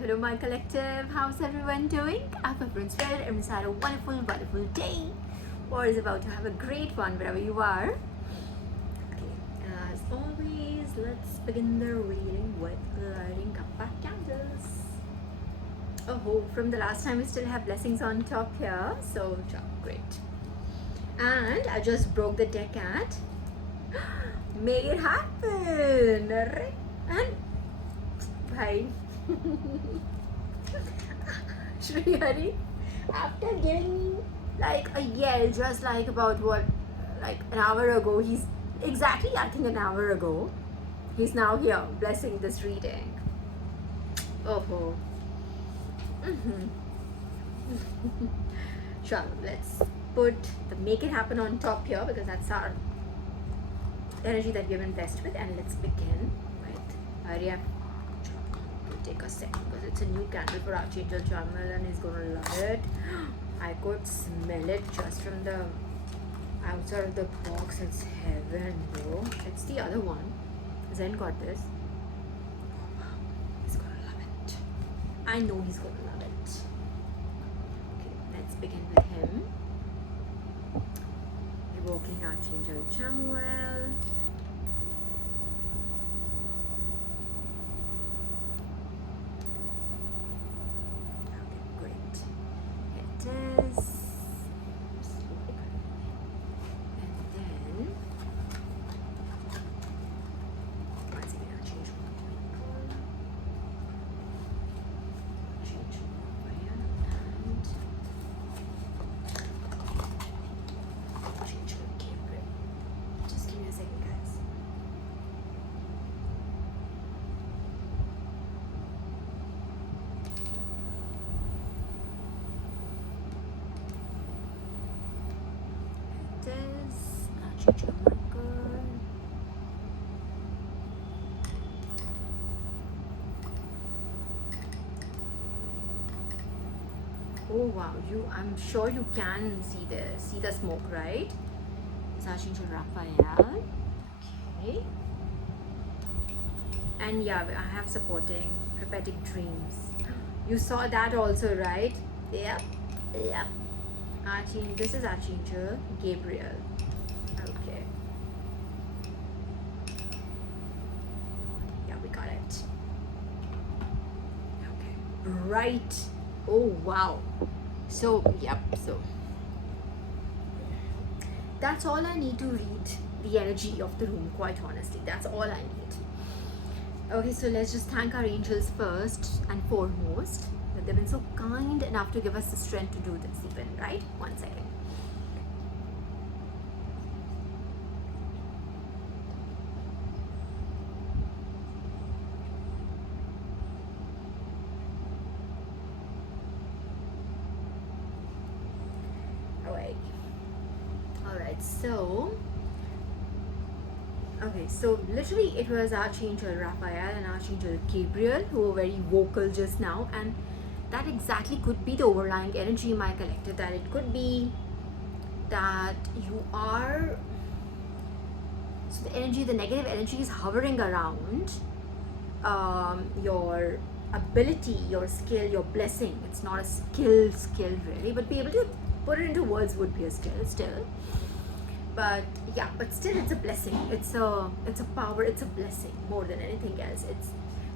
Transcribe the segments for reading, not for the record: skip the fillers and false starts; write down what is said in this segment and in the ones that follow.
Hello, my collective. How's everyone doing? I hope everyone's well. Everyone's had a wonderful day, or is about to have a great one wherever you are. Okay, as always, let's begin the reading with lighting up our candles. Oh, from the last time we still have blessings on top here, so great. And I just broke the deck at make it happen. And bye. Shri Hari, after giving like a yell just like about like an hour ago, he's exactly I think an hour ago, he's now here blessing this reading. Oh. Sure, let's put the make it happen on top here because that's our energy that we have been blessed with, and let's begin with Arya. Take a second because it's a new candle for Archangel Jamal and he's gonna love it. I could smell it just from the outside of the box. It's heaven, bro. It's the other one. Zen got this. Oh, wow. He's gonna love it. I know he's gonna love it. Okay, let's begin with him. Evoking Archangel Jamal. Oh wow, I'm sure you can see the smoke, right? It's Archangel Raphael. Okay. And yeah, I have supporting prophetic dreams. You saw that also, right? Yep. This is Archangel Gabriel. Okay. Yeah, we got it. Okay. Right. Oh wow. So that's all I need to read the energy of the room, quite honestly. That's all I need. Okay, so let's just thank our angels first and foremost that they've been so kind enough to give us the strength to do this even, right? 1 second. So literally it was Archangel Raphael and Archangel Gabriel who were very vocal just now, and that exactly could be the overlying energy, my collective, that it could be that you are, so the energy, the negative energy is hovering around your ability, your skill, your blessing. It's not a skill really, but be able to put it into words would be a skill still. But yeah, but still it's a blessing. It's a power, it's a blessing more than anything else.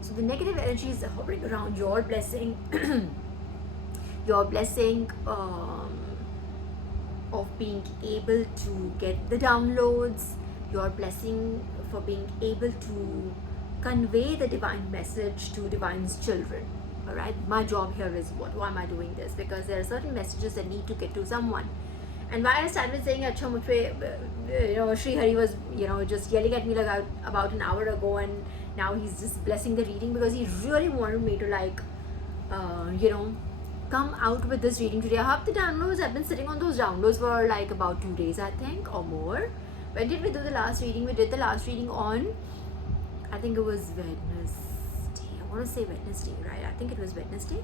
So the negative energy is hovering around your blessing, your blessing of being able to get the downloads, your blessing for being able to convey the divine message to divine's children. Alright, my job here is why am I doing this? Because there are certain messages that need to get to someone. And why I started saying Acha Mujhe, Shri Hari was, just yelling at me like about an hour ago, and now he's just blessing the reading because he really wanted me to come out with this reading today. I have the downloads. I've been sitting on those downloads for like about 2 days, I think, or more. When did we do the last reading? We did the last reading on, I think it was Wednesday. I want to say Wednesday, right? I think it was Wednesday.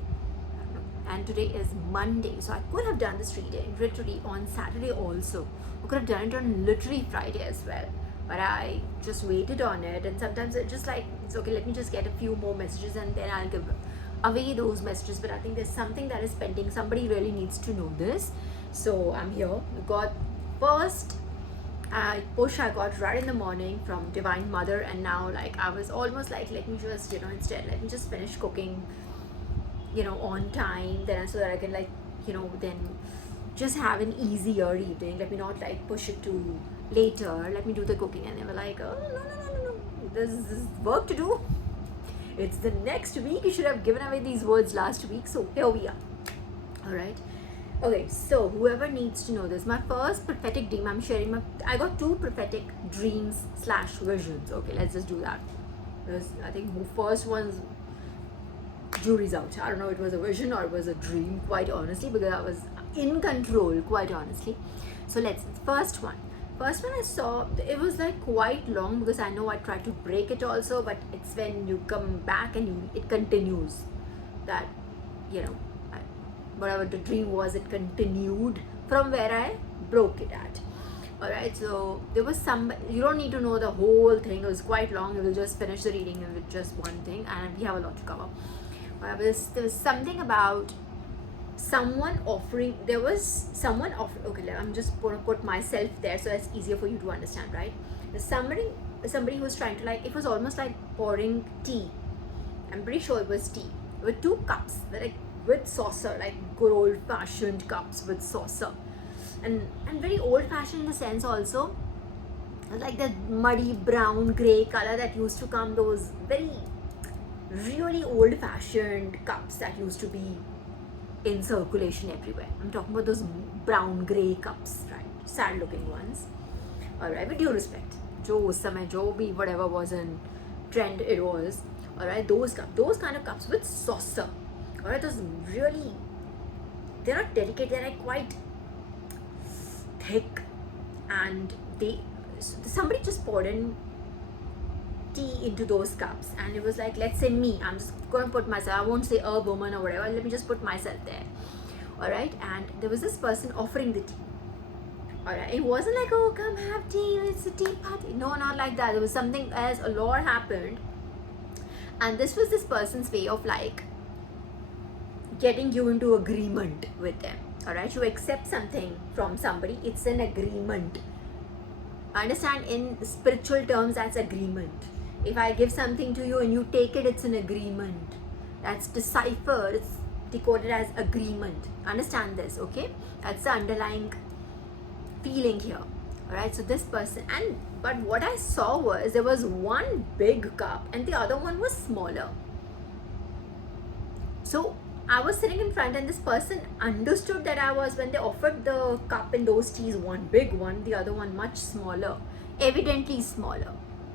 And today is Monday, so I could have done this reading literally on Saturday also. I could have done it on literally Friday as well, but I just waited on it. And sometimes it's just like, it's okay, let me just get a few more messages and then I'll give away those messages, but I think there's something that is pending. Somebody really needs to know this. So I'm here. We got first push I got right in the morning from Divine Mother, and now like I was almost like, let me just, instead let me just finish cooking, on time, then so that I can like, then just have an easier evening. Let me not like push it to later. Let me do the cooking. And they were like, oh no, there's work to do. It's the next week. You should have given away these words last week. So here we are. All right. Okay, so whoever needs to know this, my first prophetic dream, I'm sharing I got 2 prophetic dreams / visions. Okay, let's just do that. I think the first one's jury's out. I don't know if it was a vision or it was a dream, quite honestly, because I was in control, quite honestly. So first one I saw, it was like quite long, because I know I tried to break it also, but it's when you come back and it continues, that whatever the dream was, it continued from where I broke it at. Alright, so there was you don't need to know the whole thing, it was quite long. We will just finish the reading with just one thing, and we have a lot to cover. There was something about someone offering, okay, I'm just going to put myself there so it's easier for you to understand, right? There's somebody who was trying to, like, it was almost like pouring tea. I'm pretty sure it was tea with 2 cups, like with saucer, like good old fashioned cups with saucer, and very old fashioned in the sense also, like that muddy brown gray color that used to come, those very really old fashioned cups that used to be in circulation everywhere. I'm talking about those brown gray cups, right? Sad looking ones. Alright, with due respect, whatever was in trend it was. Alright, those kind of cups with saucer. Alright, those really, they're not delicate, they're like quite thick, and somebody just poured in tea into those cups, and it was like, let's say me, I'm just going to put myself, I won't say a woman or whatever, let me just put myself there. Alright, and there was this person offering the tea. Alright, it wasn't like, oh, come have tea, it's a tea party. No, not like that. There was something else, a lot happened, and this was this person's way of like getting you into agreement with them. Alright, you accept something from somebody, it's an agreement. Understand, in spiritual terms, that's agreement. If I give something to you and you take it, it's an agreement. That's deciphered, it's decoded as agreement. Understand this, okay? That's the underlying feeling here. Alright, so this person, but what I saw was there was one big cup and the other one was smaller. So I was sitting in front, and this person understood that I was, when they offered the cup and those teas, one big one, the other one much smaller, evidently smaller.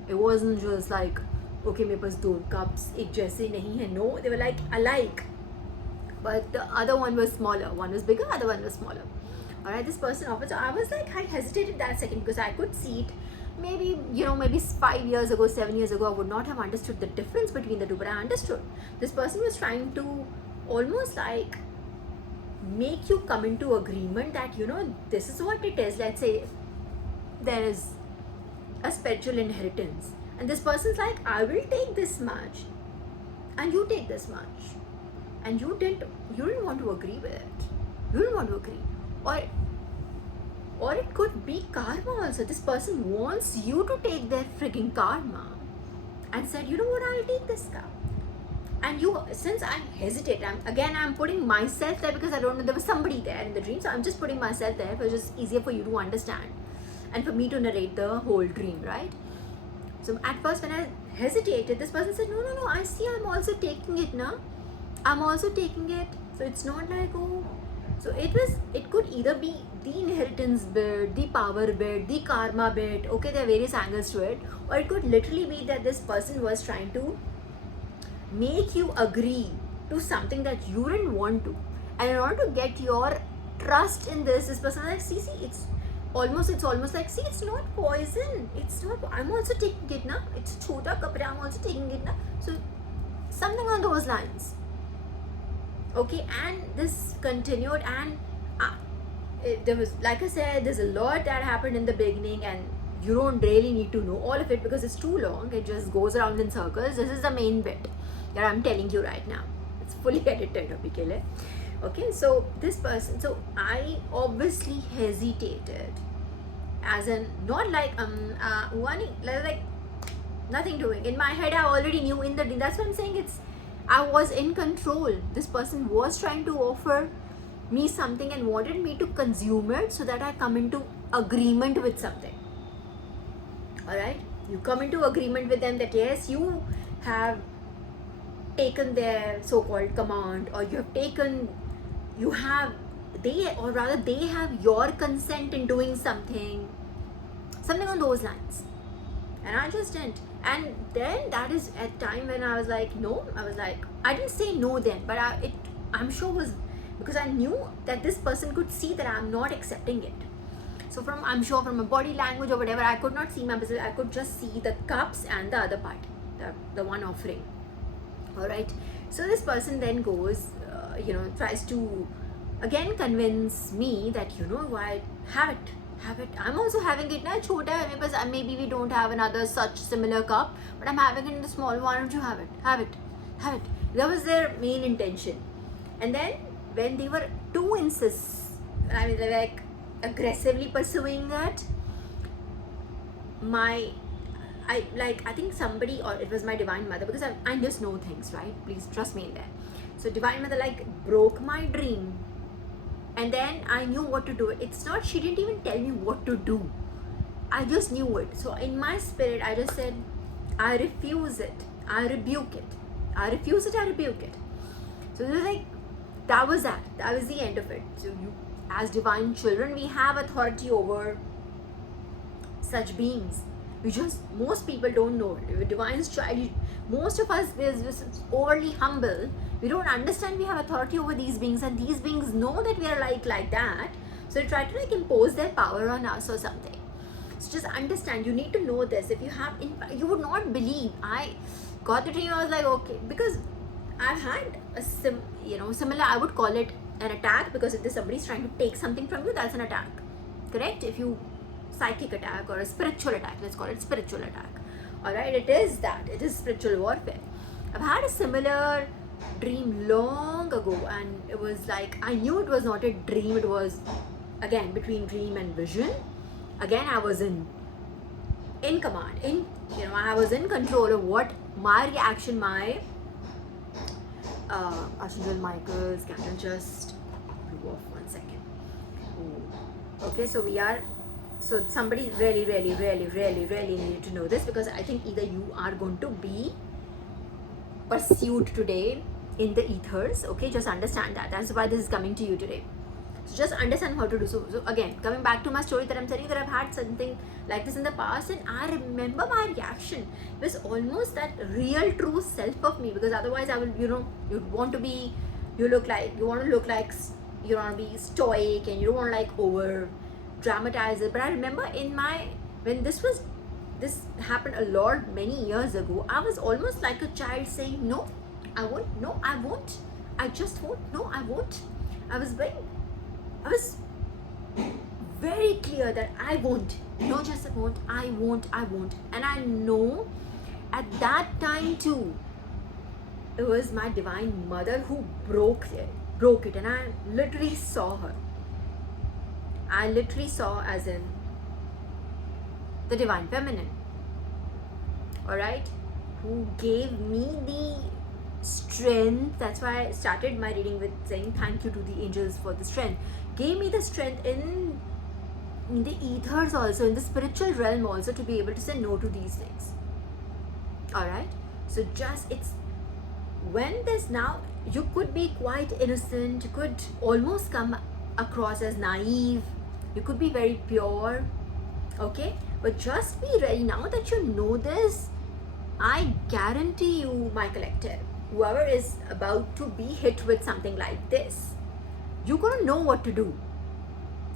It wasn't just like, okay, मेरे पास 2 cups एक जैसे नहीं है. No, they were like alike, but the other one was smaller. One was bigger, other one was smaller. Alright, this person offered. So I was like, I hesitated that second because I could see it. Maybe 5 years ago, 7 years ago, I would not have understood the difference between the two, but I understood. This person was trying to almost like make you come into agreement that this is what it is. Let's say there is a spiritual inheritance, and this person's like, I will take this much and you take this much, and you didn't want to agree with it. You didn't want to agree. Or it could be karma also. This person wants you to take their freaking karma and said, you know what, I'll take this cup. And since I hesitate, I'm putting myself there because I don't know, there was somebody there in the dream, so I'm just putting myself there, it's just easier for you to understand and for me to narrate the whole dream, right? So at first when I hesitated, this person said, no, I see, I'm also taking it now. I'm also taking it. So it's not like, oh. So it could either be the inheritance bit, the power bit, the karma bit, okay, there are various angles to it, or it could literally be that this person was trying to make you agree to something that you didn't want to. And in order to get your trust in this person was like, see, it's almost like, see, it's not poison. It's not, I'm also taking it now. It's chota cup, I'm also taking it now. So something on those lines. Okay, and this continued, and there was, like I said, there's a lot that happened in the beginning, and you don't really need to know all of it because it's too long. It just goes around in circles. This is the main bit that I'm telling you right now. It's fully edited abhi ke liye. Okay, so this person, so I obviously hesitated, as in not like like nothing doing. In my head I already knew that's what I'm saying, I was in control. This person was trying to offer me something and wanted me to consume it so that I come into agreement with something. Alright, you come into agreement with them that yes, you have taken their so-called command, or they have your consent in doing something on those lines. And I just didn't. And then that is at time when I was like, no, I didn't say no then, but I'm sure was because I knew that this person could see that I'm not accepting it. So I'm sure from a body language or whatever, I could not see my business. I could just see the cups and the other part, the one offering. All right. So this person then goes, tries to again convince me that, why have it. I'm also having it na chota, because maybe we don't have another such similar cup, but I'm having it in the small. Why don't you have it? That was their main intention. And then when they were too like aggressively pursuing that, I think somebody, or it was my divine mother, because I just know things, right? Please trust me in that. So divine mother like broke my dream, and then I knew what to do. It's not, she didn't even tell me what to do. I just knew it. So in my spirit, I just said, I refuse it. I rebuke it. I refuse it. I rebuke it. So it was like, that was that. That was the end of it. So you, as divine children, we have authority over such beings. Most people don't know it. With divine's child, most of us is just overly humble. We don't understand we have authority over these beings, and these beings know that we are like that. So they try to like impose their power on us or something. So just understand, you need to know this. If you have, you would not believe. I got the dream, I was like, okay, because I've had a similar, I would call it an attack, because if somebody's trying to take something from you, that's an attack. Correct? If you psychic attack or a spiritual attack, let's call it spiritual attack. Alright, it is spiritual warfare. I've had a similar dream long ago, and it was like, I knew it was not a dream, it was again between dream and vision. Again, I was in command, I was in control of what my reaction, my Archangel Michael's candle just blew off 1 second. Ooh. Okay, so somebody really needed to know this, because I think either you are going to be pursued today in the ethers. Okay, just understand that. That's why this is coming to you today. So just understand how to do. So again, coming back to my story that I'm telling, that I've had something like this in the past, and I remember my reaction. It was almost that real true self of me, because otherwise I will, you want to be stoic, and you don't want to like over dramatize it. But I remember when this happened a lot many years ago, I was almost like a child saying, no, I won't, I just won't, no, I won't. I was very clear that I won't, no, just won't, I won't. And I know at that time too, it was my divine mother who broke it, and I literally saw her. I literally saw, as in the divine feminine, alright, who gave me the strength. That's why I started my reading with saying thank you to the angels for the strength. Gave me the strength in the ethers also, in the spiritual realm also, to be able to say no to these things. Alright, so it's when there's now, you could be quite innocent, you could almost come across as naive, you could be very pure, okay, but just be ready. Now that you know this, I guarantee you, my collective, whoever is about to be hit with something like this, you're gonna know what to do.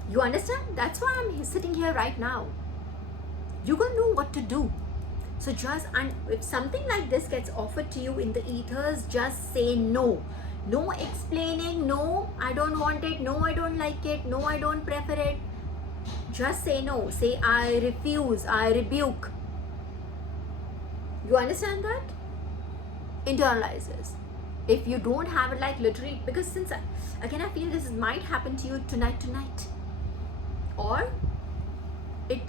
You understand? That's why I'm sitting here right now. You're gonna know what to do. So if something like this gets offered to you in the ethers, just say no. No explaining, no, I don't want it, no, I don't like it, no, I don't prefer it. Just say no. Say, I refuse, I rebuke. You understand that? Internalize this. If you don't have it, like literally, because since again I feel this might happen to you tonight, or it,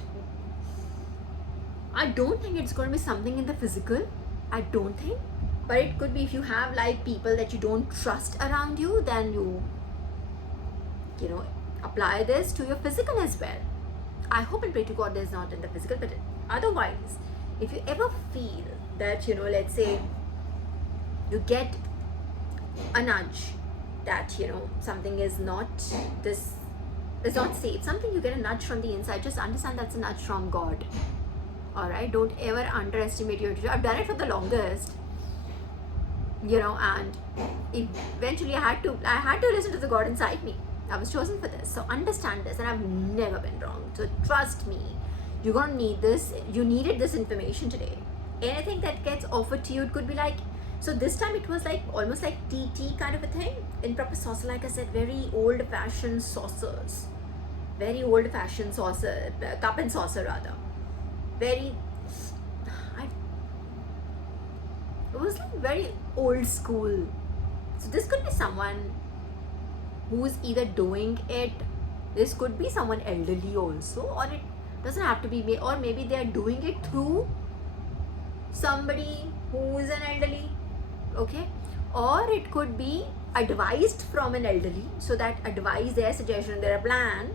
I don't think it's going to be something in the physical, I don't think, but it could be if you have like people that you don't trust around you, then you know, apply this to your physical as well. I hope and pray to God there's not in the physical, but otherwise, if you ever feel that, you know, let's say you get a nudge that, you know, something is not, this is not safe, something, you get a nudge from the inside, just understand that's a nudge from God. All right, don't ever underestimate your intuition. I've done it for the longest, you know, and eventually I had to listen to the God inside me. I was chosen for this, so understand this, and I've never been wrong. So trust me, you're gonna need this. You needed this information today. Anything that gets offered to you, it could be like, so this time it was like almost like tea kind of a thing in proper saucer. Like I said, very old-fashioned saucers, very old-fashioned saucer, cup and saucer rather. Very, it was like very old school. So this could be someone who's either doing it, this could be someone elderly also, or it doesn't have to be me, or maybe they are doing it through somebody who is an elderly, okay, or it could be advised from an elderly, so that advice, their suggestion, their plan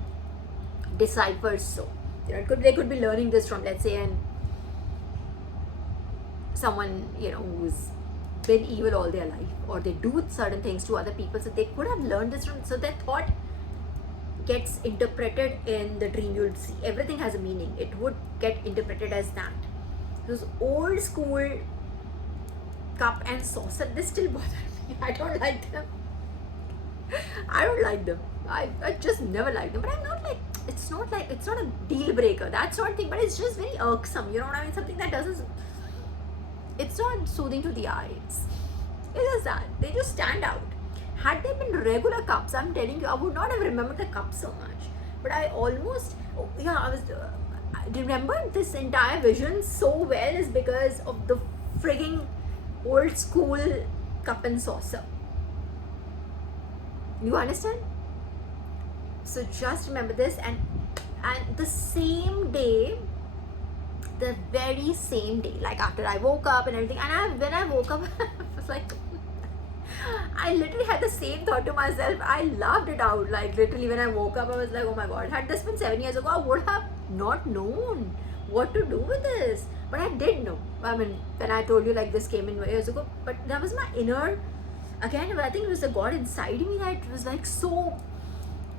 deciphers. So, you know, they could be learning this from, let's say, someone, you know, who's been evil all their life, or they do certain things to other people, so they could have learned this from, so their thought gets interpreted in the dream. You'll see everything has a meaning, it would get interpreted as that. Those old school cup and saucer, they still bother me. I don't like them. I just never liked them, but I'm not like, it's not a deal breaker, that's not a thing, but it's just very irksome, you know what I mean, something that doesn't, it's not soothing to the eyes. It is that they just stand out. Had they been regular cups, I'm telling you, I would not have remembered the cup so much. But I almost, I remember this entire vision so well is because of the frigging old school cup and saucer. You understand? So just remember this, and the same day, the very same day, like after I woke up and everything, and when I woke up, I was like, I literally had the same thought to myself. I laughed it out. Like literally, when I woke up, I was like, oh my God, had this been 7 years ago, I would have not known what to do with this. But I did know. I mean, when I told you like this came in years ago, but that was my inner, again, I think it was the God inside me that was like so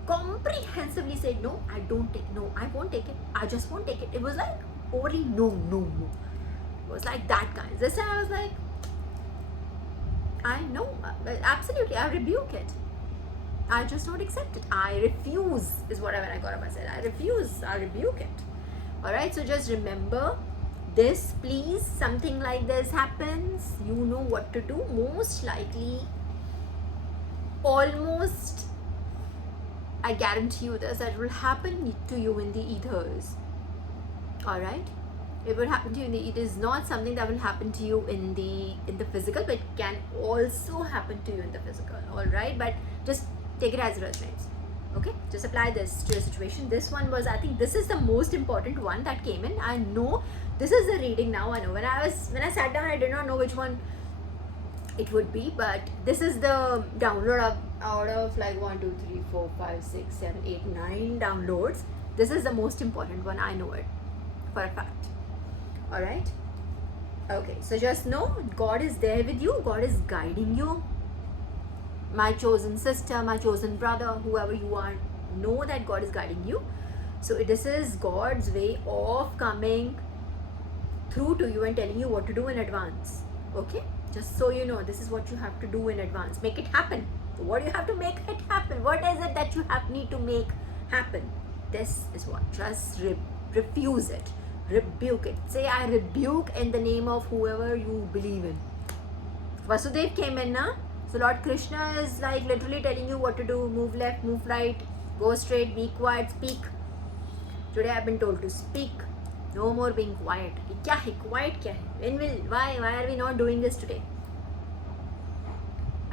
comprehensively said, no, I don't take, no, I won't take it. I just won't take it. It was like, overly no. It was like that kind. This time I was like, I know, absolutely, I rebuke it. I just don't accept it. I refuse is what when I got up, I said, I refuse, I rebuke it. Alright, so just remember this, please. Something like this happens, you know what to do. Most likely, almost, I guarantee you this, that will happen to you in the ethers. All right, it will happen to you it is not something that will happen to you in the physical, but it can also happen to you in the physical. All right, but just take it as it resonates. Okay, just apply this to your situation. This one was, I think this is the most important one that came in. I know this is the reading now. I know when I sat down, I did not know which one it would be, but this is the download out of like 1 2 3 4 5 6 7 8 9 downloads. This is the most important one. I know it for a fact. All right, okay, so just know God is there with you. God is guiding you. My chosen sister, my chosen brother, whoever you are, know that God is guiding you. So this is God's way of coming through to you and telling you what to do in advance. Okay, just so you know, this is what you have to do in advance. Make it happen. What do you have to make it happen? What is it that you need to make happen? This is what. Just refuse it. Rebuke it. Say, I rebuke in the name of whoever you believe in. Vasudev came in, na? So Lord Krishna is like literally telling you what to do. Move left, move right, go straight, be quiet, speak. Today I've been told to speak. No more being quiet. Kya hai? Quiet kya hai? When will? Why are we not doing this today?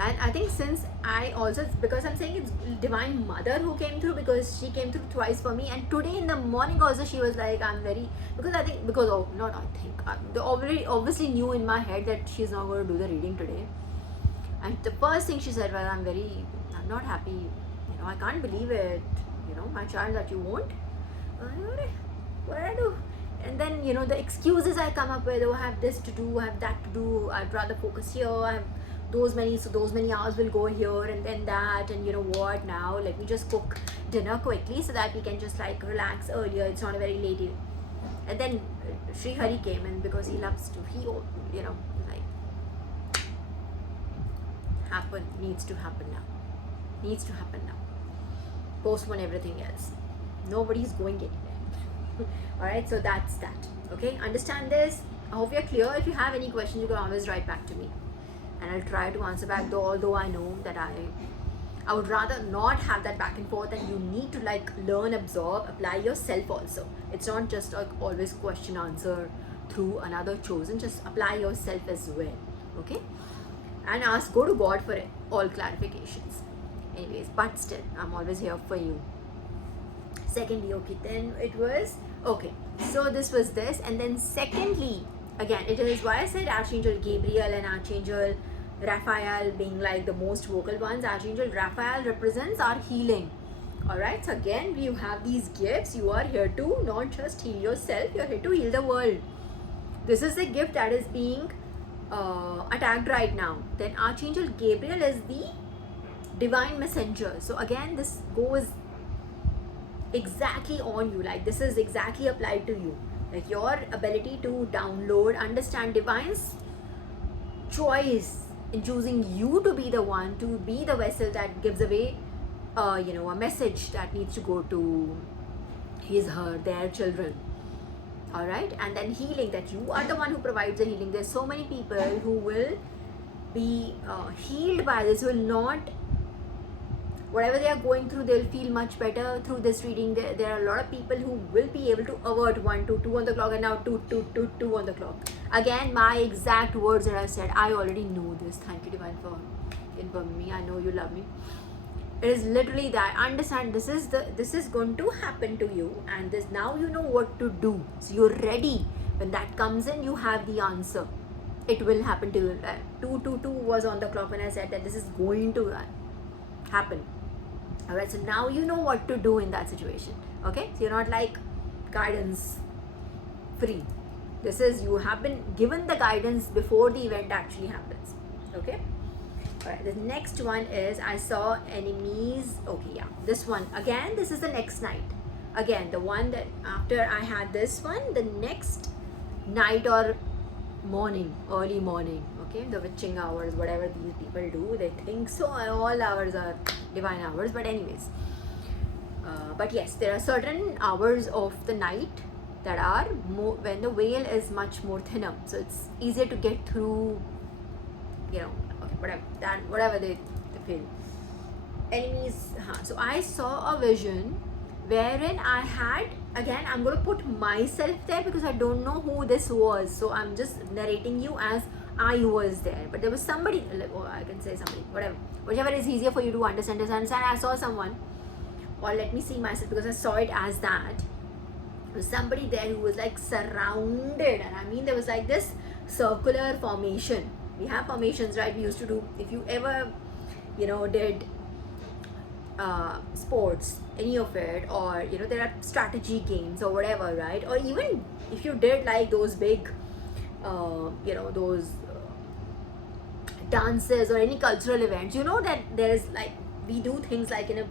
And I think since I also, because I'm saying it's Divine Mother who came through, because she came through twice for me, and today in the morning also she was like, I'm very, because I think, because oh, not I think, they already obviously knew in my head that she's not going to do the reading today. And the first thing she said was, I'm not happy, I can't believe it, my child, that you won't. What I do? And then, the excuses I come up with, oh, I have this to do, I have that to do, I'd rather focus here, I have those many hours will go here, and then that, and what now, let me just cook dinner quickly so that we can just like relax earlier, it's not a very late. And then Sri Hari came, and because he loves to, he, like, needs to happen now, postpone everything else, nobody's going anywhere. All right, so that's that. Okay, understand this. I hope you're clear. If you have any questions, you can always write back to me, and I'll try to answer back, though although I know that I would rather not have that back and forth, and you need to like learn, absorb, apply yourself also. It's not just like always question answer through another chosen, just apply yourself as well. Okay, and go to God for it, all clarifications. Anyways, but still, I'm always here for you. Secondly, okay, then it was, okay, so this was this, and then secondly, again, it is why I said Archangel Gabriel and Archangel Raphael being like the most vocal ones. Archangel Raphael represents our healing. Alright, so again, you have these gifts. You are here to not just heal yourself, you're here to heal the world. This is the gift that is being attacked right now. Then Archangel Gabriel is the divine messenger. So again, this goes exactly on you, like this is exactly applied to you, like your ability to download, understand divine's choice in choosing you to be the one, to be the vessel that gives away a message that needs to go to their children. All right, and then healing, that you are the one who provides the healing. There's so many people who will be healed by this, will not, whatever they are going through, they'll feel much better through this reading. There are a lot of people who will be able to avert 1 to 2 on the clock, and now 2 on the clock. Again, my exact words that I said, I already know this. Thank you, Divine, for informing me. I know you love me. It is literally that. Understand, this is going to happen to you, and this, now you know what to do. So you're ready. When that comes in, you have the answer. It will happen to you. 2 was on the clock when I said that this is going to happen. Alright, so now you know what to do in that situation. Okay, so you're not like guidance free. This is, you have been given the guidance before the event actually happens. Okay. Alright, the next one is, I saw enemies. Okay, yeah, this one again, this is the next night. Again, the one that after I had this one, the next night or morning, early morning. Okay, the witching hours, whatever these people do, they think so all hours are divine hours, but anyways, but yes, there are certain hours of the night that are more, when the veil is much more thinner, so it's easier to get through, okay, whatever they feel. Enemies, so I saw a vision wherein I had, again, I'm going to put myself there because I don't know who this was, so I'm just narrating you as I was there, but there was somebody, I can say somebody, whichever is easier for you to understand. I saw someone, or let me see myself, because I saw it as that. There was somebody there who was like surrounded, and I mean, there was like this circular formation. We have formations, right? We used to do, if you ever, did sports, any of it, or there are strategy games or whatever, right? Or even if you did like those big those dances or any cultural events, that there is like, we do things like in a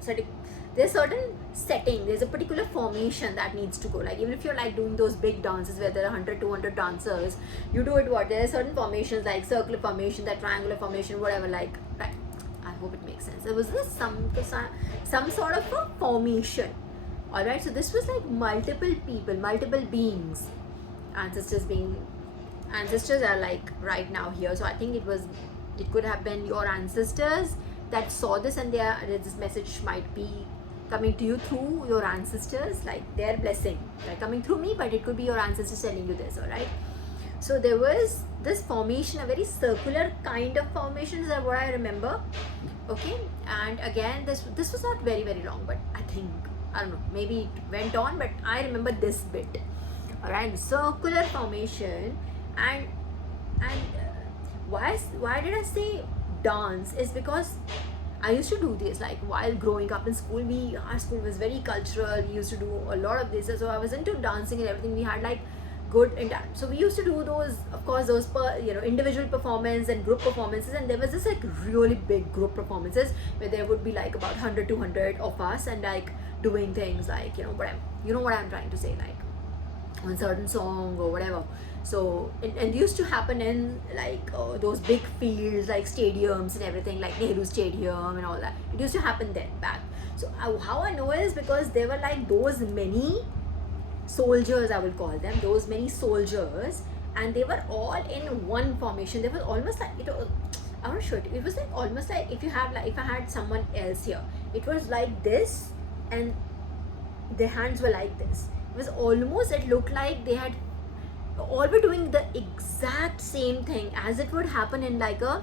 certain, there's certain setting, there's a particular formation that needs to go, like even if you're like doing those big dances where there are 100-200 dancers, you do it there are certain formations like circular formation, that triangular formation, whatever, like, right? I hope it makes sense. There was this some sort of a formation. All right, so this was like multiple people, multiple beings, ancestors are like right now here, so I think it could have been your ancestors that saw this, and this message might be coming to you through your ancestors, like their blessing, like coming through me, but it could be your ancestors telling you this. All right, So there was this formation, a very circular kind of formation, is what I remember. Okay, and again, this was not very long, but I think, I don't know, maybe it went on, but I remember this bit. All right, circular formation. And why did I say dance? Is because I used to do this, like while growing up in school. Our school was very cultural. We used to do a lot of this, so I was into dancing and everything. We had like good interaction. So we used to do those, of course, those individual performance and group performances. And there was this like really big group performances where there would be like about 100, 200 of us, and like doing things like what I'm trying to say, like on certain song or whatever. So and used to happen in like those big fields like stadiums and everything, like Nehru Stadium and all that. It used to happen then back. So how I know is because there were like those many soldiers, I will call them, those many soldiers, and they were all in one formation. There was almost like I want to show it. It was like almost like if I had someone else here, it was like this, and their hands were like this. It was almost, it looked like they had all were doing the exact same thing as it would happen in like a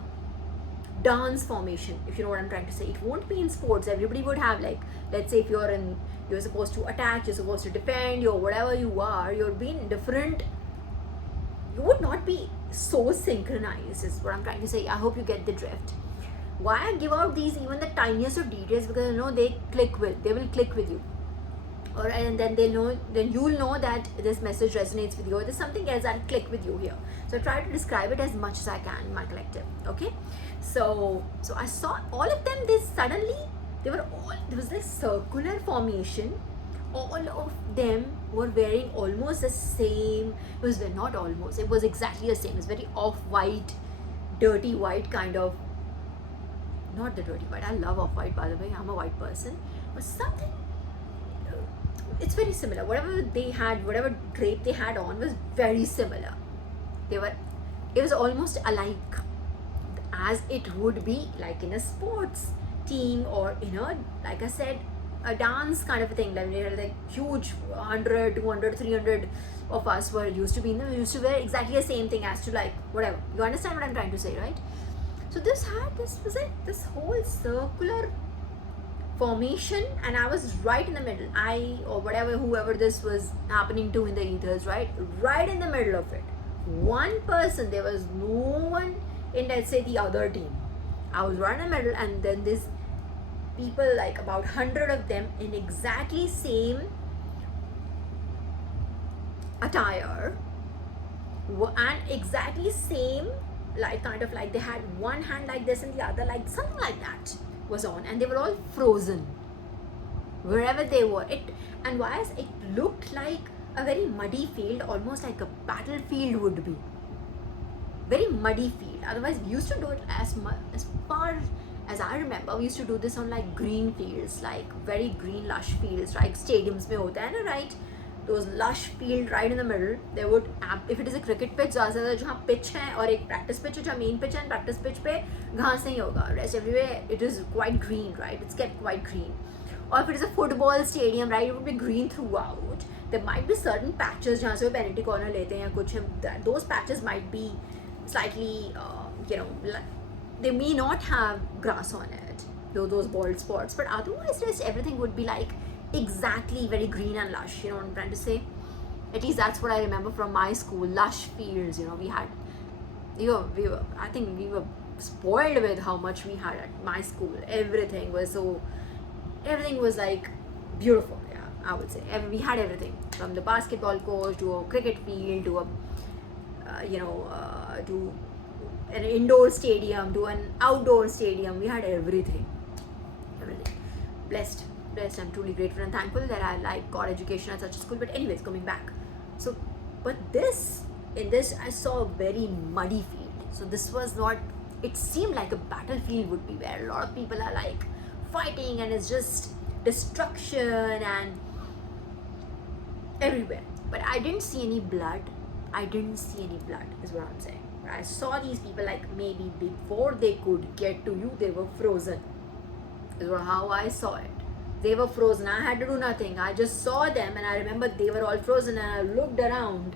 dance formation, if you know what I'm trying to say. It won't be in sports. Everybody would have, like, let's say if you're supposed to attack, you're supposed to defend, you're whatever you are, you're being different. You would not be so synchronized, is what I'm trying to say. I hope you get the drift. Why I give out these, even the tiniest of details, because they will click with you. Alright, and then you'll know that this message resonates with you, or there's something else that'll click with you here. So I try to describe it as much as I can in my collective. Okay, so I saw all of them. There was this circular formation. All of them were wearing almost the same. It was exactly the same. It's very off-white, dirty white kind of. Not the dirty white. I love off-white, by the way. I'm a white person. But something. It's very similar. Whatever drape they had on was very similar. It was almost alike, as it would be like in a sports team, or like I said, a dance kind of a thing. Like huge 100, 200, 300 of us used to wear exactly the same thing, as to like whatever. You understand what I'm trying to say, right? So this was whole circular formation, and I was right in the middle. Whoever this was happening to in the ethers, right in the middle of it. One person, there was no one in, let's say, the other team. I was right in the middle, and then these people, like about 100 of them, in exactly same attire, and exactly same, like kind of like they had one hand like this and the other like something like that was on, and they were all frozen wherever they were. And why it looked like a very muddy field, almost like a battlefield would be. Very muddy field. Otherwise, we used to do it as far as I remember. We used to do this on like green fields, like very green lush fields, like stadiums mein hota hai na, right? Those lush field right in the middle. They would, if it is a cricket pitch, जहाँ pitch है और एक practice pitch है, जहाँ main pitch है, and practice pitch पे घास नहीं होगा. Rest everywhere it is quite green, right? It's kept quite green. Or if it is a football stadium, right, it would be green throughout. There might be certain patches जहाँ से वो penalty corner लेते हैं या कुछ. Those patches might be slightly, they may not have grass on it, those bald spots. But otherwise, rest everything would be like exactly very green and lush. You know what I'm trying to say? At least that's what I remember from my school. Lush fields. I think we were spoiled with how much we had at my school. Everything was like beautiful. Yeah, I would say we had everything, from the basketball court to a cricket field to to an indoor stadium to an outdoor stadium. We had everything. Blessed. I'm truly grateful and thankful that I got education at such a school. But anyways, coming back. So, but in this I saw a very muddy field. So this was not, it seemed like a battlefield would be, where a lot of people are like fighting, and it's just destruction and everywhere. But I didn't see any blood. Is what I'm saying. I saw these people, like maybe before they could get to you, they were frozen. Is how I saw it. They were frozen. I had to do nothing. I just saw them, and I remember they were all frozen, and I looked around,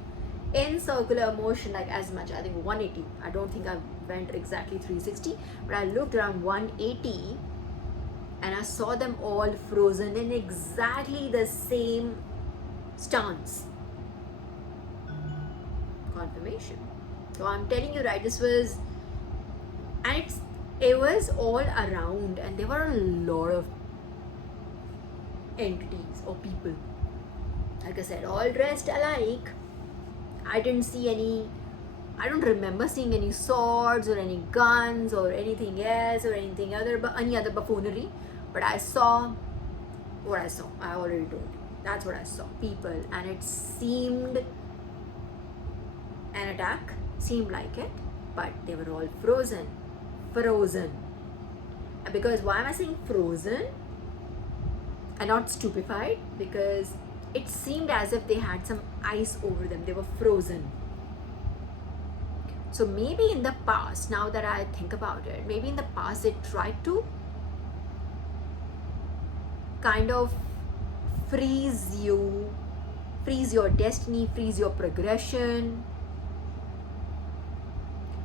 in circular motion, like as much, I think 180. I don't think I went exactly 360, but I looked around 180 and I saw them all frozen in exactly the same stance. Confirmation. So I'm telling you, right, this was, and it was all around, and there were a lot of entities or people, like I said, all dressed alike. I don't remember seeing any swords or any guns or anything else or any other buffoonery, but I saw what I saw. I already told you. That's what I saw. People, and it seemed an attack, seemed like it, but they were all frozen. And because, why am I saying frozen and not stupefied? Because it seemed as if they had some ice over them. They were frozen. So maybe in the past, now that I think about it, maybe in the past they tried to kind of freeze your destiny, freeze your progression.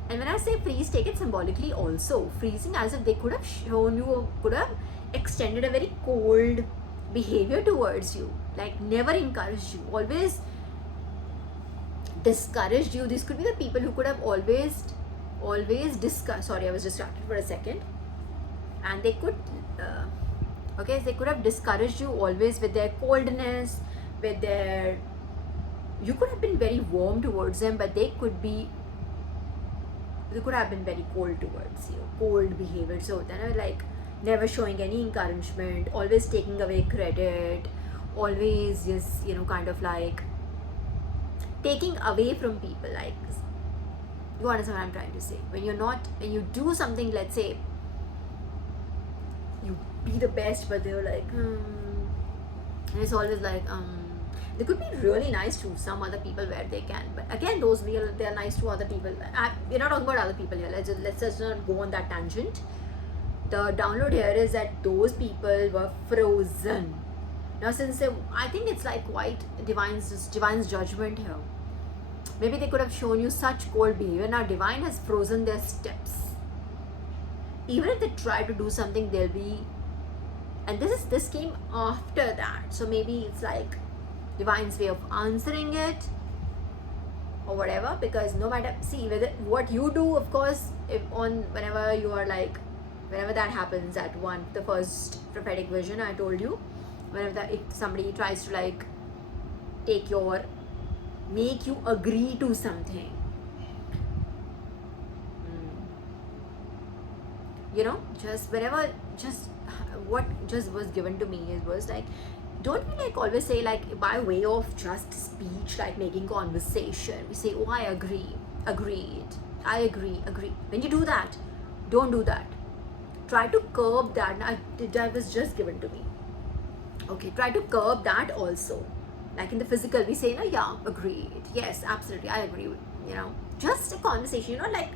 And when I say freeze, take it symbolically also. Freezing as if they could have shown you, could have extended a very cold behavior towards you, like never encouraged you, always discouraged you. These could be the people who could have always discussed. Sorry, I was distracted for a second. And they could, they could have discouraged you always with their coldness, with their, you could have been very warm towards them, but they could have been very cold towards you, cold behavior. So then like never showing any encouragement, always taking away credit, always just, kind of like taking away from people. Like, you understand what I'm trying to say? When you do something, let's say, you be the best, but they're like, and it's always like, they could be really nice to some other people where they can, but again, they're nice to other people. We're not talking about other people here. Let's just not go on that tangent. The download here is that those people were frozen. Now, since I think it's like quite Divine's judgment here. Maybe they could have shown you such cold behavior. Now, Divine has frozen their steps. Even if they try to do something, they'll be, and this came after that. So maybe it's like Divine's way of answering it or whatever. Because no matter, see, what you do, of course, whenever that happens at the first prophetic vision I told you, if somebody tries to like make you agree to something, what just was given to me, it was like, don't we like always say, like, by way of just speech, like making conversation, we say, oh, I agree, agreed, I agree. When you do that, don't do that. Try to curb that. That was just given to me. Okay, try to curb that also. Like in the physical, we say, no, yeah, agreed. Yes, absolutely, I agree. Just a conversation. You're not like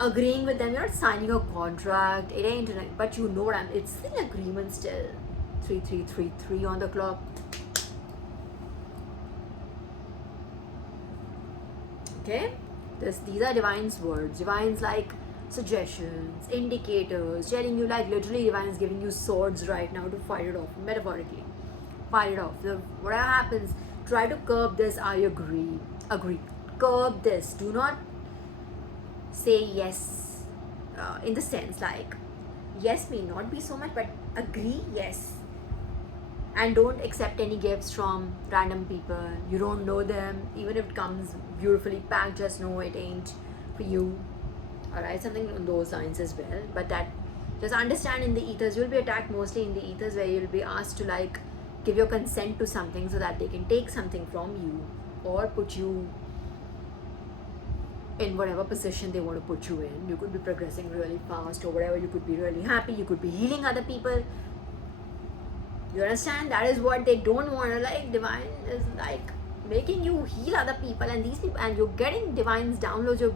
agreeing with them. You're not signing a contract. It ain't, but you know what it's still agreement still. 3333 on the clock. Okay, these are Divine's words. Divine's like suggestions, indicators, telling you, like, literally Divine's giving you swords right now to fight it off, metaphorically. Fight it off. Whatever happens, try to curb this. I agree. Curb this. Do not say yes in the sense like, yes may not be so much, but agree, yes. And don't accept any gifts from random people. You don't know them. Even if it comes beautifully packed, just know it ain't for you. Alright, something on those lines as well. But that, just understand, in the ethers, you'll be attacked mostly in the ethers, where you'll be asked to like give your consent to something so that they can take something from you or put you in whatever position they want to put you in. You could be progressing really fast or whatever. You could be really happy. You could be healing other people. You understand? That is what they don't want to, like. Divine is like making you heal other people, and these people, and you're getting Divine's downloads.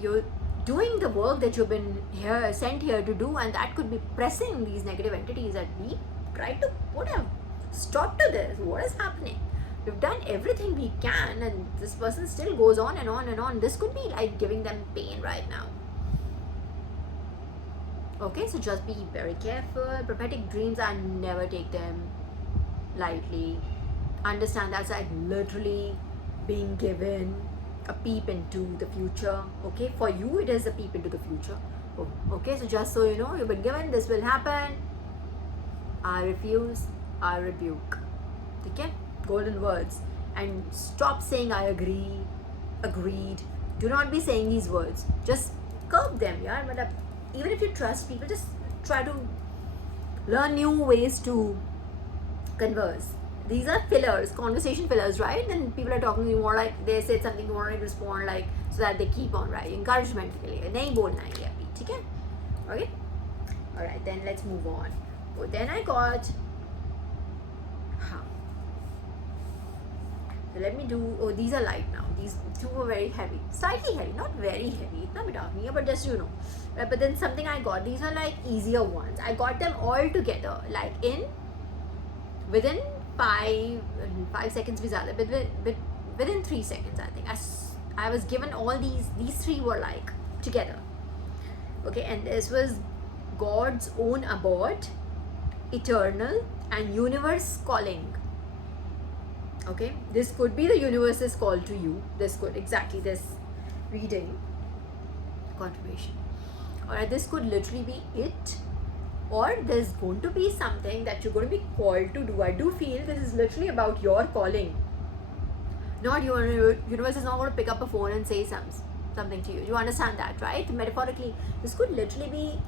You're doing the work that you've been sent here to do, and that could be pressing these negative entities that we try to put a stop to this. What is happening? we've done everything we can, and this person still goes on and on and on. This could be like giving them pain right now. Okay, so just be very careful. Prophetic dreams, I never take them lightly. Understand that's like literally being given a peep into the future. Okay, for you it is a peep into the future. Oh, okay, so just so you know, you've been given, this will happen. I refuse, I rebuke. Okay, golden words. And stop saying I agree, agreed. Do not be saying these words. Just curb them, yeah. But even if you trust people, just try to learn new ways to converse. These are fillers, conversation fillers, right? Then people are talking, you more like they said something, you want to respond like, so that they keep on, right? Encouragement के लिए नहीं बोलना है अभी, ठीक है? Okay? All right, then let's move on. Oh, then I got, so let me do. Oh, these are light now. These two were very heavy, slightly heavy, not very heavy. It's not bit of me, but just you know. But then something I got. These are like easier ones. I got them all together, like within 5 seconds within 3 seconds, I think. I was given all these three were like together. Okay, and this was God's own abode, eternal, and universe calling. Okay, this could be the universe's call to you. This could exactly this reading confirmation. Alright, this could literally be it. Or there's going to be something that you're going to be called to do. I do feel this is literally about your calling. Not your universe is not going to pick up a phone and say something to you. You understand that, right? Metaphorically, this could literally be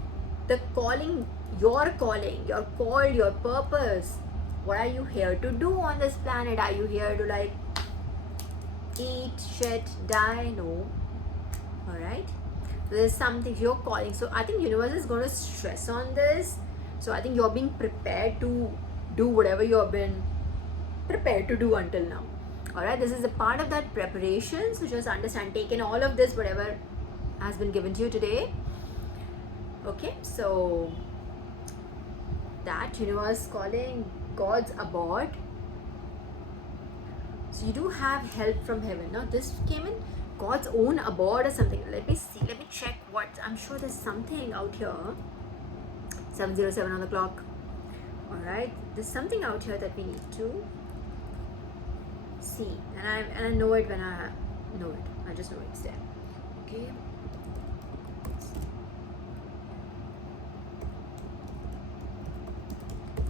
the calling, your call, your purpose. What are you here to do on this planet? Are you here to like eat, shit, die? No. Alright? There's something you're calling. So I think universe is going to stress on this. So I think you're being prepared to do whatever you've been prepared to do until now. Alright, this is a part of that preparation. So just understand, take in all of this, whatever has been given to you today. Okay, so that universe calling, God's abode. So you do have help from heaven. Now this came in God's own abode or something. Let me see. Let me check what. I'm sure there's something out here. 7:07 on the clock. All right. There's something out here that we need to see. And I know it when I know it. I just know it's there. Okay.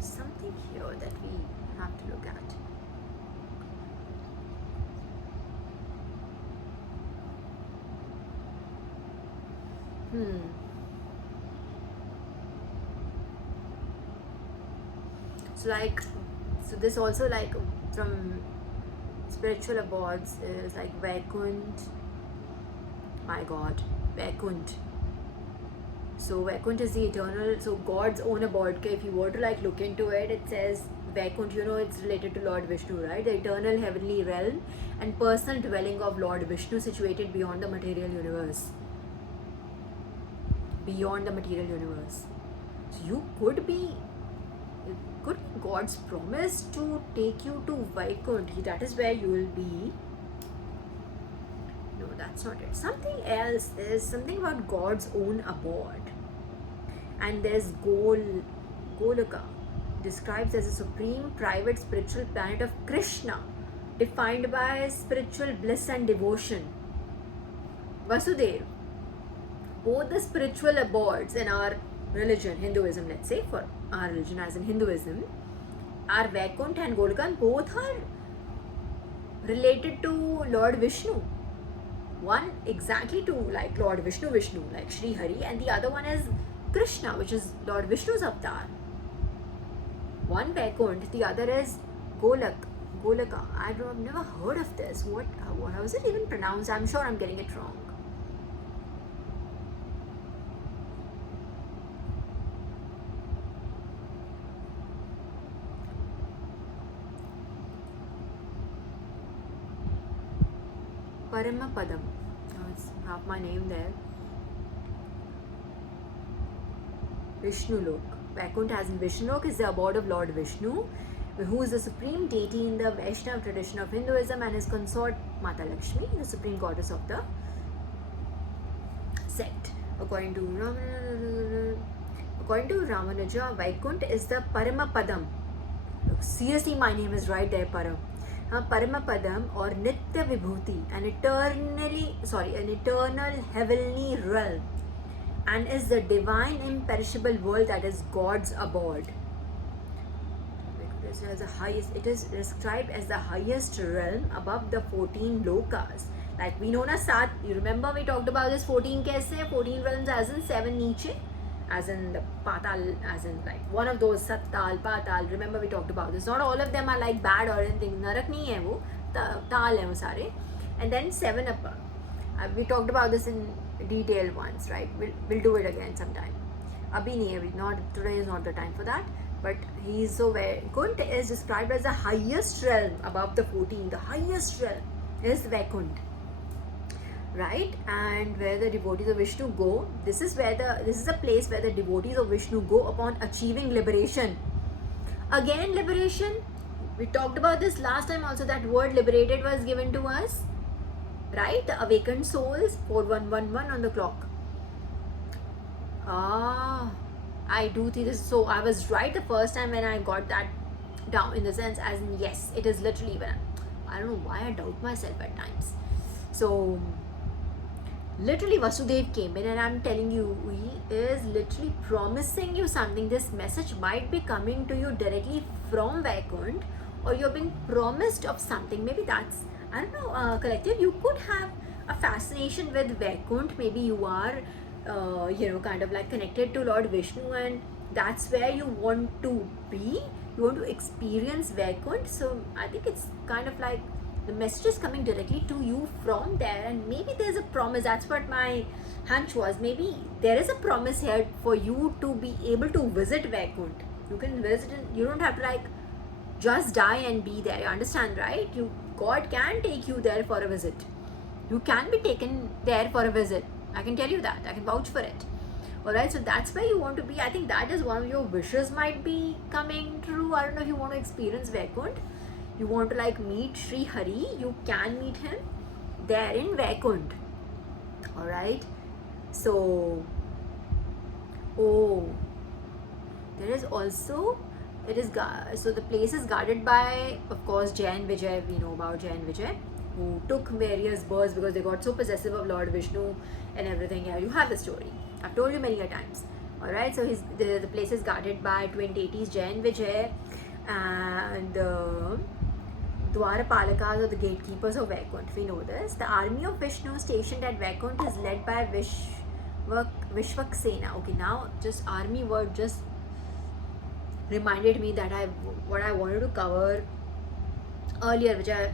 Something here that we have to look at. So this also like from spiritual abodes is like Vaikunt. My God, Vaikunt. So Vaikunt is the eternal, so God's own abode. Okay, if you were to like look into it, it says Vaikunt, you know, it's related to Lord Vishnu, right? The eternal heavenly realm and personal dwelling of Lord Vishnu situated beyond the material universe. Beyond the material universe. So you could be God's promise to take you to Vaikunt. That is where you will be. No, that's not it. Something else. There's something about God's own abode. And there's Golaka, describes as a supreme private spiritual planet of Krishna, defined by spiritual bliss and devotion. Vasudev. Both the spiritual abodes in our religion, Hinduism, let's say, for our religion as in Hinduism, are Vaikunt and Golaka, both are related to Lord Vishnu. One exactly to like Lord Vishnu, like Sri Hari, and the other one is Krishna, which is Lord Vishnu's avatar. One Vaikunt, the other is Golaka. I've never heard of this. How is it even pronounced? I'm sure I'm getting it wrong. Paramapadam. It's half my name there. Vishnu Lok. Vaikunt as in Vishnu Lok is the abode of Lord Vishnu, who is the supreme deity in the Vaishnava tradition of Hinduism, and his consort Mata Lakshmi, the supreme goddess of the sect. According to Ramanuja, Vaikuntha is the Paramapadam. Seriously, my name is right there, Paramapadam or Nitya Vibhuti, an eternal heavenly realm, and is the divine imperishable world that is God's abode. It is described as the highest realm above the 14 lokas. Like we know na you remember we talked about this 14 kaise? 14 realms as in 7 niche, as in the patal, as in like one of those sattal, patal. Remember we talked about this. Not all of them are like bad or anything. Narak nahi hai wo, tal hai wo sare. And then 7 above. We talked about this in detail once, right? We'll do it again sometime. Abhi nahi hai, not today is not the time for that. But he is so Vaikuntha is described as the highest realm above the 14. The highest realm is Vaikuntha, right? And where the devotees of Vishnu go, this is a place where the devotees of Vishnu go upon achieving liberation. Again, liberation. We talked about this last time also. That word liberated was given to us, right? The awakened souls, 4111 on the clock. I do think this. So I was right the first time when I got that down, in the sense as in yes, it is literally when I don't know why I doubt myself at times. So literally Vasudev came in and I'm telling you, he is literally promising you something. This message might be coming to you directly from Vaikuntha, or you're being promised of something. Maybe that's, I don't know, collective, you could have a fascination with Vaikuntha. Maybe you are kind of like connected to Lord Vishnu, and that's where you want to be. You want to experience Vaikuntha. So I think it's kind of like the message is coming directly to you from there, and maybe there's a promise. That's what my hunch was. Maybe there is a promise here for you to be able to visit Vaikuntha. You can visit it. You don't have to like just die and be there. You understand, right? God can take you there for a visit. You can be taken there for a visit. I can tell you that. I can vouch for it. Alright, so that's where you want to be. I think that is one of your wishes might be coming true. I don't know if you want to experience Vaikuntha. You want to like meet Sri Hari. You can meet him there in Vaikuntha. Alright. So, there is also, so the place is guarded by, of course, Jain Vijay. We know about Jain Vijay, who took various births because they got so possessive of Lord Vishnu and everything. Yeah, you have the story. I've told you many a times. Alright, so the place is guarded by twin deities Jain Vijay and the Dwarapalakas, or the gatekeepers of Vaikuntha. We know this. The army of Vishnu stationed at Vaikuntha is led by Vishwaksena. Okay, now just army word just reminded me that what I wanted to cover earlier, which I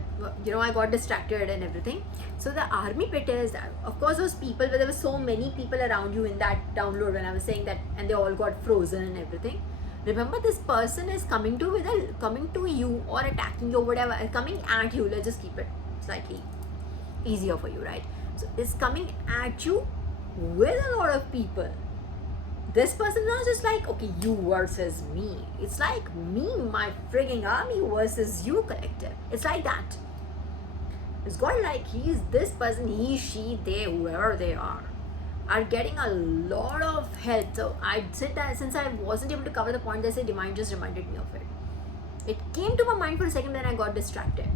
got distracted and everything. So the army bit is that, of course, those people, there were so many people around you in that download when I was saying that, and they all got frozen and everything. Remember, this person is coming to you or attacking you or whatever, coming at you. Let's just keep it slightly easier for you, right? So it's coming at you with a lot of people. This person is not just like, okay, you versus me. It's like me, my frigging army versus you, collective. It's like that. It's got like this person, he, she, they, whoever they are getting a lot of help. So I said that since I wasn't able to cover the point, they say Divine just reminded me of it. It came to my mind for a second, then I got distracted.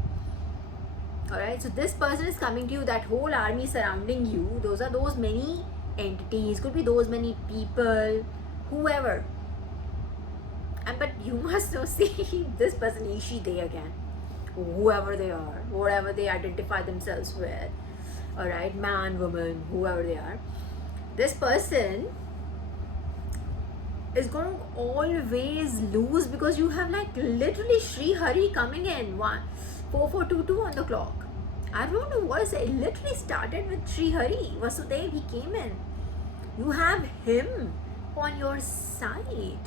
Alright, so this person is coming to you, that whole army surrounding you. Those are those many entities, could be those many people, whoever. But you must know, see, this person, he, she, they again, whoever they are, whatever they identify themselves with, alright, man, woman, whoever they are, this person is going to always lose, because you have like literally Sri Hari coming in 4422 on the clock. I don't know what is it. It literally started with Sri Hari, Vasudev, he came in. You have him on your side.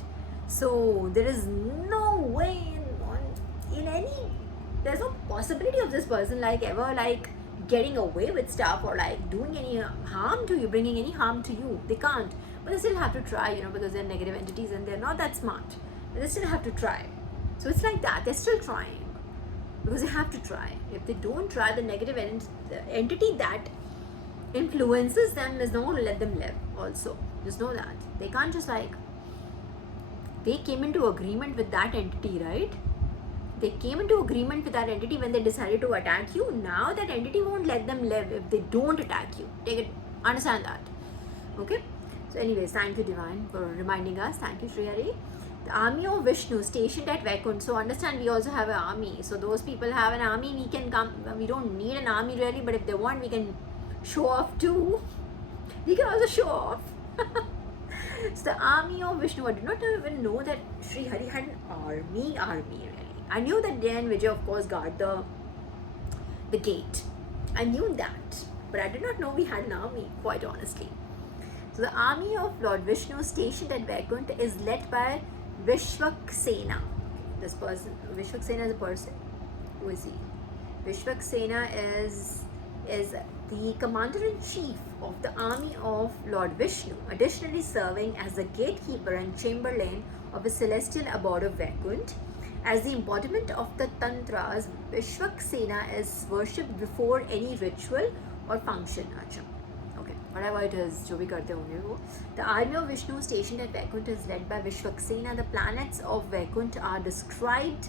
So there is no way there's no possibility of this person like ever like getting away with stuff or like doing any harm to you, bringing any harm to you. They can't. But they still have to try, because they're negative entities and they're not that smart. But they still have to try. So it's like that. They're still trying because they have to try. If they don't try, the negative entity that influences them is not going to let them live. Also, just know that they can't just like, they came into agreement with that entity, right? They came into agreement with that entity when they decided to attack you. Now that entity won't let them live if they don't attack you. Take it, understand that. Okay. So anyways, thank you Divine for reminding us. Thank you Sri Hari. The army of Vishnu stationed at Vaikunt. So understand, we also have an army. So those people have an army. We can come. We don't need an army really, but if they want, we can show off too. We can also show off. So the army of Vishnu. I did not even know that Sri Hari had an army really. I knew that Jay and Vijay of course guard the gate. I knew that, but I did not know we had an army, quite honestly. So the army of Lord Vishnu stationed at Vaikunt is led by Vishwaksena. This person, Vishwaksena is a person. Who is he? Vishwaksena is the commander-in-chief of the army of Lord Vishnu, additionally serving as the gatekeeper and chamberlain of the celestial abode of Vaikunt. As the embodiment of the tantras, Vishwaksena is worshipped before any ritual or function. Okay, whatever it is, जो भी करते होंगे वो. The army of Vishnu stationed at Vaikunt is led by Vishwaksena. The planets of Vaikunt are described.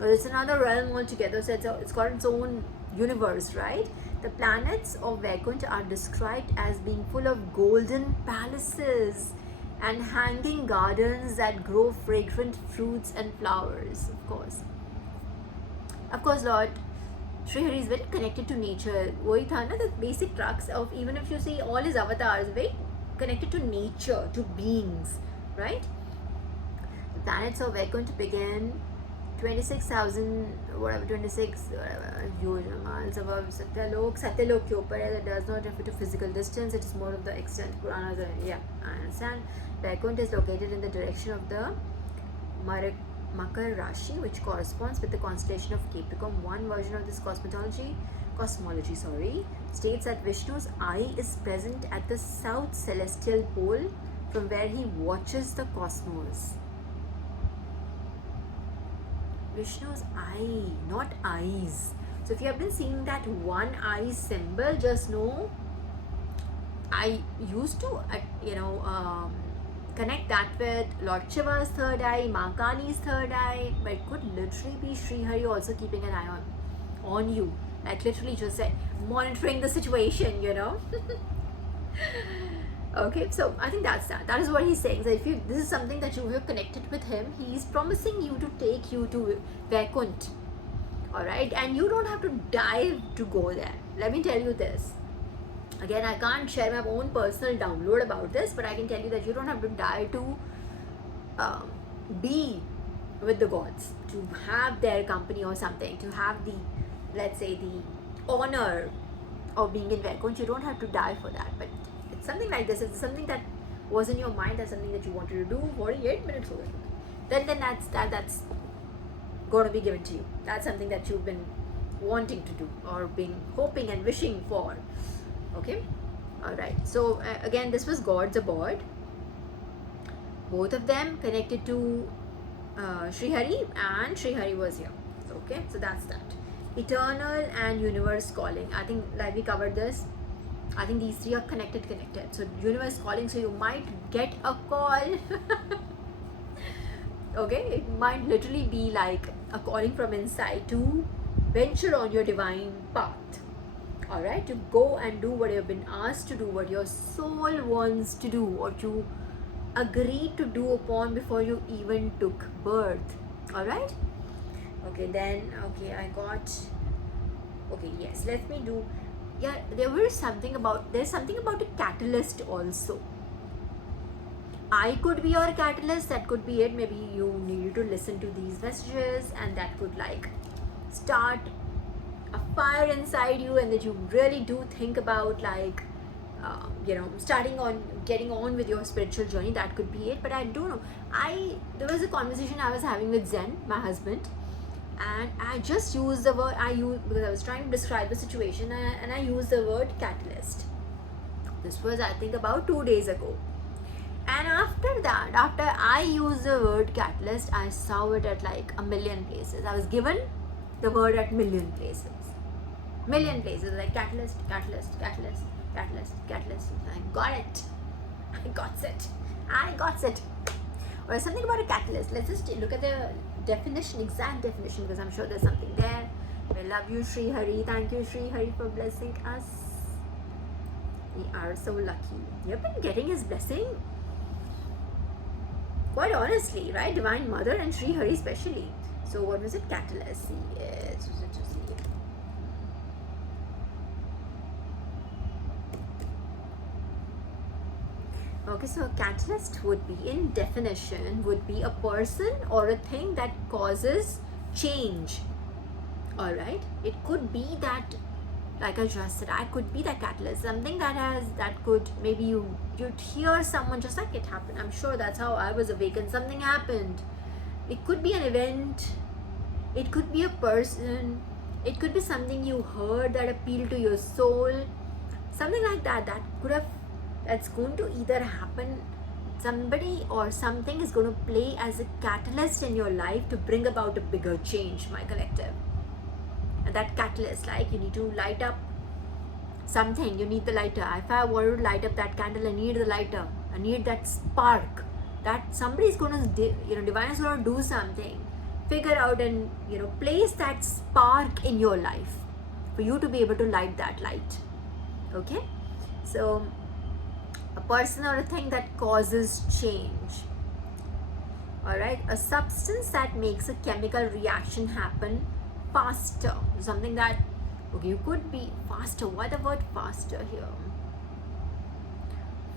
It's another realm altogether, so it's got its own universe, right? The planets of Vaikunt are described as being full of golden palaces and hanging gardens that grow fragrant fruits and flowers. Of course, Lord Sri Hari is very connected to nature. वही था ना, the basic crux of, even if you see all his avatars, very connected to nature, to beings, right? The planets of Vaikunt began 26,000 whatever, 26 miles above Satyalok के ऊपर है. That does not refer to physical distance, it is more of the extent. Puranas are, yeah, I understand. Vaikunt is located in the direction of the Makar Rashi, which corresponds with the constellation of Capricorn. One version of this cosmology states that Vishnu's eye is present at the south celestial pole from where he watches the cosmos. Vishnu's eye, not eyes. So if you have been seeing that one eye symbol, just know I used to connect that with Lord Shiva's third eye, Ma Kali's third eye, but it could literally be Sri Hari also keeping an eye on you, like literally just monitoring the situation, Okay, so I think that's that. That is what he's saying. So if this is something that you have connected with him, he's promising you to take you to Vaikunt. Alright, and you don't have to dive to go there. Let me tell you this. Again, I can't share my own personal download about this, but I can tell you that you don't have to die to be with the gods, to have their company or something, to have the, let's say, the honor of being in Vaikunt. You don't have to die for that, but it's something like this. It's something that was in your mind, that's something that you wanted to do. 48 minutes over. Then that's going to be given to you. That's something that you've been wanting to do or been hoping and wishing for. Okay, all right. So again, this was God's abode. Both of them connected to Sri Hari, and Sri Hari was here. Okay, so that's that. Eternal and universe calling. I think like we covered this. I think these three are connected. So universe calling. So you might get a call. Okay, it might literally be like a calling from inside to venture on your divine path. Alright, to go and do what you've been asked to do, what your soul wants to do, or you agreed to do upon before you even took birth. Alright? Okay, then, yes, let me do, there's something about a catalyst also. I could be your catalyst, that could be it. Maybe you needed to listen to these messages and that could like start a fire inside you, and that you really do think about like getting on with your spiritual journey. That could be it, but I don't know. There was a conversation I was having with Zen, my husband, and I just used the word because I was trying to describe the situation, and I used the word catalyst. This was, I think, about 2 days ago, And after that, after I used the word catalyst, I saw it at like a million places. I was given the word at million places. Million places, like catalyst, catalyst, catalyst, catalyst, catalyst. I got it. I got it. I got it. Or something about a catalyst. Let's just look at the definition, exact definition, because I'm sure there's something there. I love you, Sri Hari. Thank you, Sri Hari, for blessing us. We are so lucky. You've been getting his blessing. Quite honestly, right? Divine Mother and Sri Hari especially. So what was it? Catalyst. Yes. Okay, so a catalyst would be, in definition, would be a person or a thing that causes change. All right, it could be that, like I just said, I could be that catalyst, something that could, maybe you'd hear someone, just like it happened. I'm sure that's how I was awakened. Something happened. It could be an event. It could be a person. It could be something you heard that appealed to your soul. Something like that. That's going to either happen. Somebody or something is going to play as a catalyst in your life to bring about a bigger change, my collective. And that catalyst, like you need to light up something, you need the lighter. If I want to light up that candle, I need the lighter. I need that spark. That somebody's going to, divine is going to do something. Figure out and, place that spark in your life for you to be able to light that light. Okay? So, a person or a thing that causes change. Alright, a substance that makes a chemical reaction happen faster. Something that, okay, you could be faster. Why the word faster here?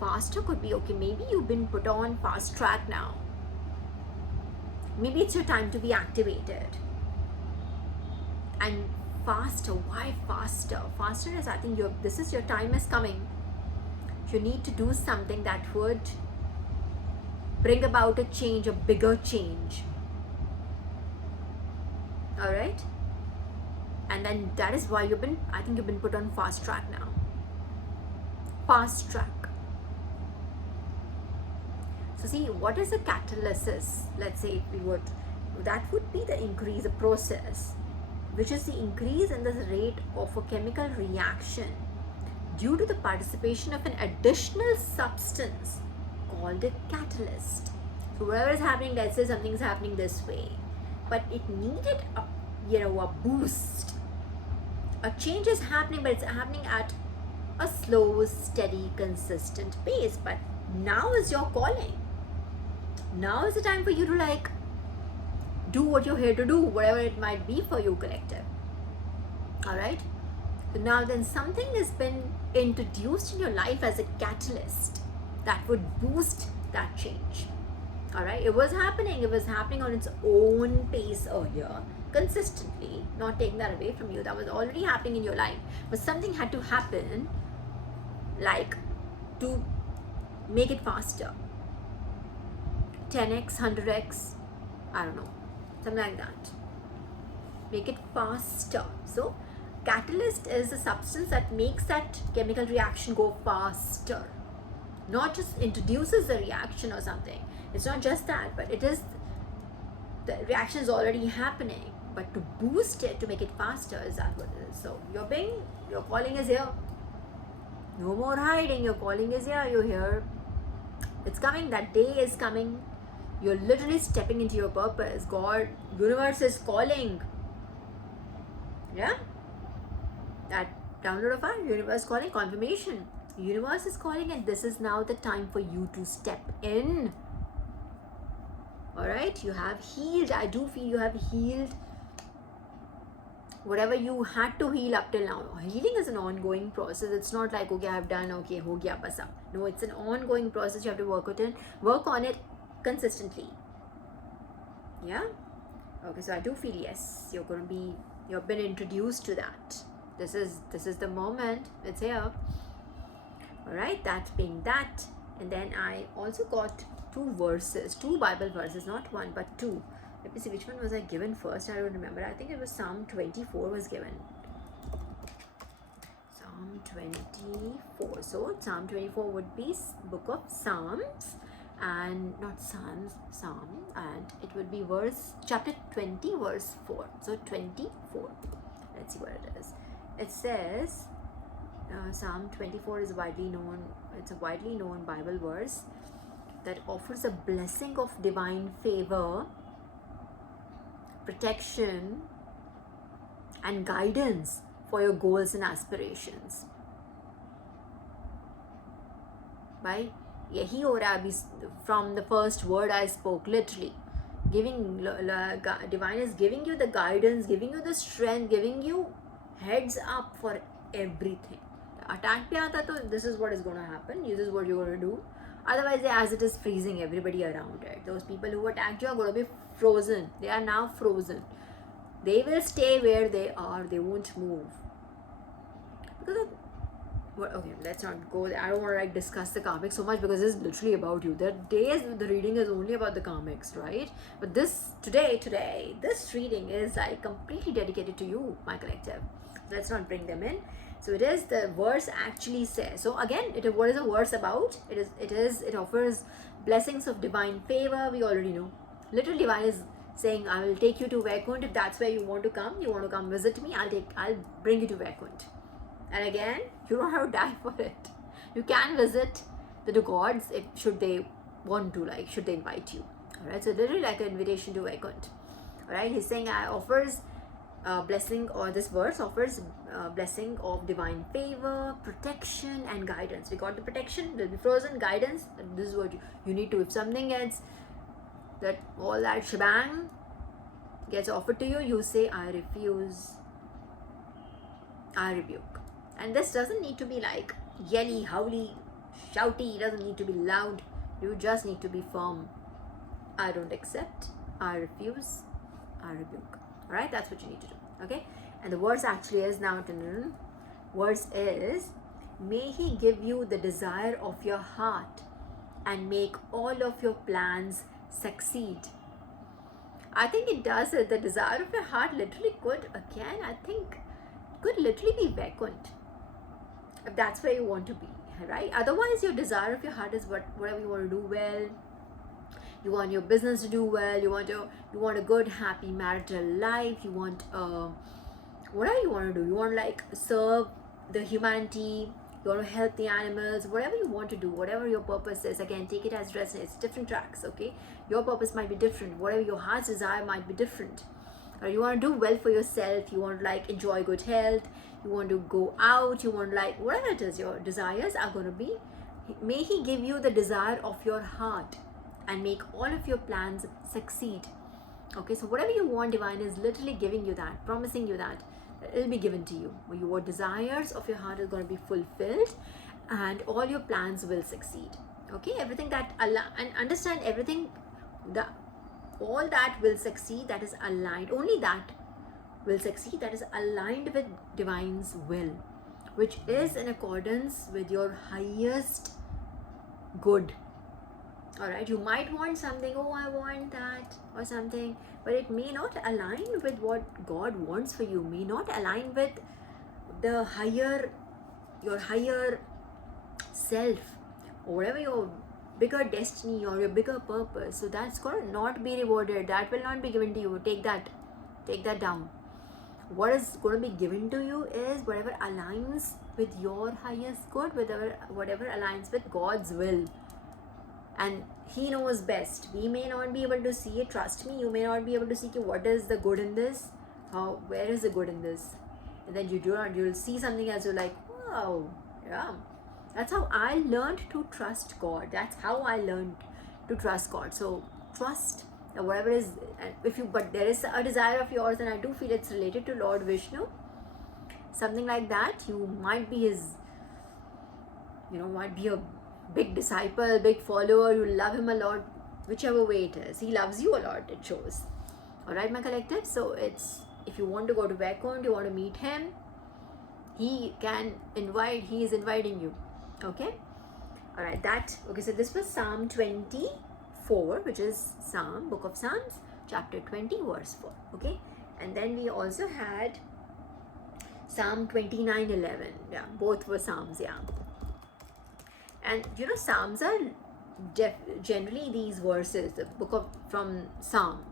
Faster could be, okay, maybe you've been put on fast track now. Maybe it's your time to be activated. And faster, why faster? Faster is, I think, this is your time is coming. You need to do something that would bring about a change, a bigger change. All right? And then that is why you've been put on fast track now. Fast track. So see, what is a catalysis? Let's say that would be the increase, a process, which is the increase in the rate of a chemical reaction due to the participation of an additional substance called a catalyst. So whatever is happening, let's say something's happening this way, but it needed a boost. A change is happening, but it's happening at a slow, steady, consistent pace. But now is your calling. Now is the time for you to do what you're here to do, whatever it might be for you, collective. All right. So now then something has been introduced in your life as a catalyst that would boost that change. All right. It was happening on its own pace earlier, consistently, not taking that away from you. That was already happening in your life, but something had to happen, to make it faster. 10x, 100x, I don't know, something like that. Make it faster. So catalyst is a substance that makes that chemical reaction go faster. Not just introduces the reaction or something. It's not just that, but it is, the reaction is already happening. But to boost it, to make it faster, is that what it is. So your calling is here. No more hiding, your calling is here, you're here. It's coming, that day is coming. You're literally stepping into your purpose. God, universe is calling. Yeah? That download of our universe calling, confirmation. Universe is calling, and this is now the time for you to step in. Alright? You have healed. I do feel you have healed whatever you had to heal up till now. Healing is an ongoing process. It's not like, okay, I've done, okay, ho gaya, basa. No, it's an ongoing process. You have to work on it consistently. Yeah? Okay, so I do feel, yes, you've been introduced to that. This is the moment. It's here. Alright, that being that. And then I also got two Bible verses, not one, but two. Let me see, which one was I given first? I don't remember. I think it was Psalm 24 was given. Psalm 24. So Psalm 24 would be book of Psalms. and not Psalm, and it would be chapter 20 verse 4. So 24, let's see what it is. It says, Psalm 24 is widely known, it's a widely known Bible verse that offers a blessing of divine favor, protection and guidance for your goals and aspirations. Right? यही हो रहा है अभी from the first word I spoke, literally divine is giving you the guidance, giving you the strength, giving you heads up for everything. Attack पे आता तो this is what is going to happen, this is what you're going to do. Otherwise, as it is freezing everybody around it, those people who attacked you are going to be frozen. They are now frozen. They will stay where they are, they won't move. Because of, well, okay, let's not go there. I don't want to like discuss the karmics so much because it's literally about you. The days the reading is only about the karmics, right? But this today, this reading is like completely dedicated to you, my collective. Let's not bring them in. So it is, the verse actually says. So again, what is a verse about? It offers blessings of divine favor. We already know. Literal divine is saying, I will take you to Vaikunt if that's where you want to come. You want to come visit me, I'll bring you to Vaikunt. And again, you don't have to die for it. You can visit the gods should they want to, like should they invite you. Alright, so literally like an invitation to Vaikunt. Alright, he's saying offers blessing, or this verse offers blessing of divine favor, protection and guidance. We got the protection, will be frozen, guidance, this is what you need to, if something gets that all that shebang gets offered to you, you say, I refuse, I rebuke. And this doesn't need to be like yelly, howly, shouty, it doesn't need to be loud. You just need to be firm. I don't accept, I refuse, I rebuke. Alright, that's what you need to do. Okay? And the verse actually is now, verse is, may he give you the desire of your heart and make all of your plans succeed. I think it does it. The desire of your heart literally could, again, I think, could literally be Vaikunt, if that's where you want to be, right? Otherwise, your desire of your heart is whatever you want to do well. You want your business to do well. You want a good, happy marital life. You want whatever you want to do. You want to like serve the humanity. You want to help the animals. Whatever you want to do, whatever your purpose is. Again, take it as resonance. It's different tracks. Okay, your purpose might be different. Whatever your heart's desire might be different. Or you want to do well for yourself. You want to like enjoy good health. You want to go out. You want like whatever it is. Your desires are going to be. May he give you the desire of your heart and make all of your plans succeed. Okay, so whatever you want, divine is literally giving you that, promising you that it will be given to you. Your desires of your heart is going to be fulfilled and all your plans will succeed. Okay, everything that and understand everything, all that will succeed, that is aligned, only that will succeed that is aligned with divine's will, which is in accordance with your highest good. Alright, you might want something, oh I want that or something, but it may not align with what God wants for you, may not align with your higher self, or whatever your bigger destiny or your bigger purpose. So that's going to not be rewarded, that will not be given to you. Take that down. What is going to be given to you is whatever aligns with your highest good, whatever aligns with God's will. And he knows best. We may not be able to see it. Trust me, you may not be able to see what is the good in this, where is the good in this, and then you'll see something else, you're like, wow, yeah. That's how I learned to trust God. That's how I learned to trust God. So trust whatever is, but there is a desire of yours, and I do feel it's related to Lord Vishnu, something like that. You might be his, might be a big disciple, big follower, you love him a lot, whichever way it is. He loves you a lot, it shows. Alright, my collective. So it's, if you want to go to Vaikunt, you want to meet him, he is inviting you. Okay? Alright, okay, so this was Psalm 24, which is Book of Psalms, chapter 20, verse 4. Okay? And then we also had Psalm 29:11. Yeah, both were Psalms, yeah. And Psalms are generally these verses, the book of from Psalm,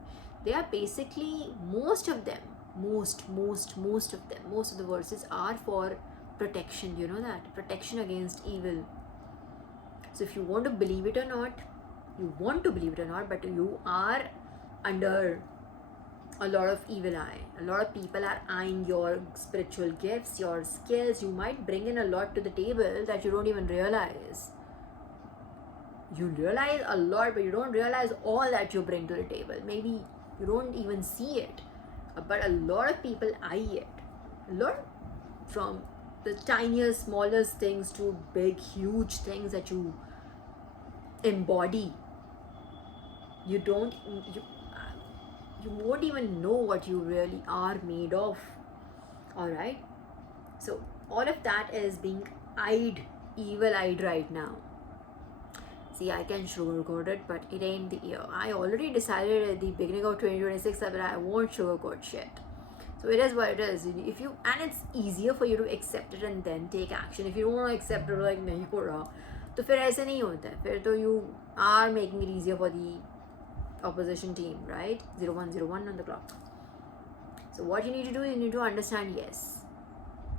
they are basically, most of them, most of them, most of the verses are for protection. You know that, protection against evil. So if you want to believe it or not, but you are under a lot of evil eye. A lot of people are eyeing your spiritual gifts, your skills. You might bring in a lot to the table that you don't even realize. You realize a lot, but you don't realize all that you bring to the table. Maybe you don't even see it, but a lot of people eye it. A lot, from the tiniest, smallest things to big, huge things that you embody. You don't, you won't even know what you really are made of. All right. So all of that is being eyed, evil-eyed right now. See, I can sugarcoat it, but it ain't the year. I already decided at the beginning of 2026 that I won't sugarcoat shit. So it is what it is. If you, and it's easier for you to accept it and then take action. If you don't want to accept it, like नहीं हो रहा, तो फिर ऐसे नहीं होता है. फिर तो you are making it easier for the opposition team, right? 0101 on the clock. So what you need to do, you need to understand, yes.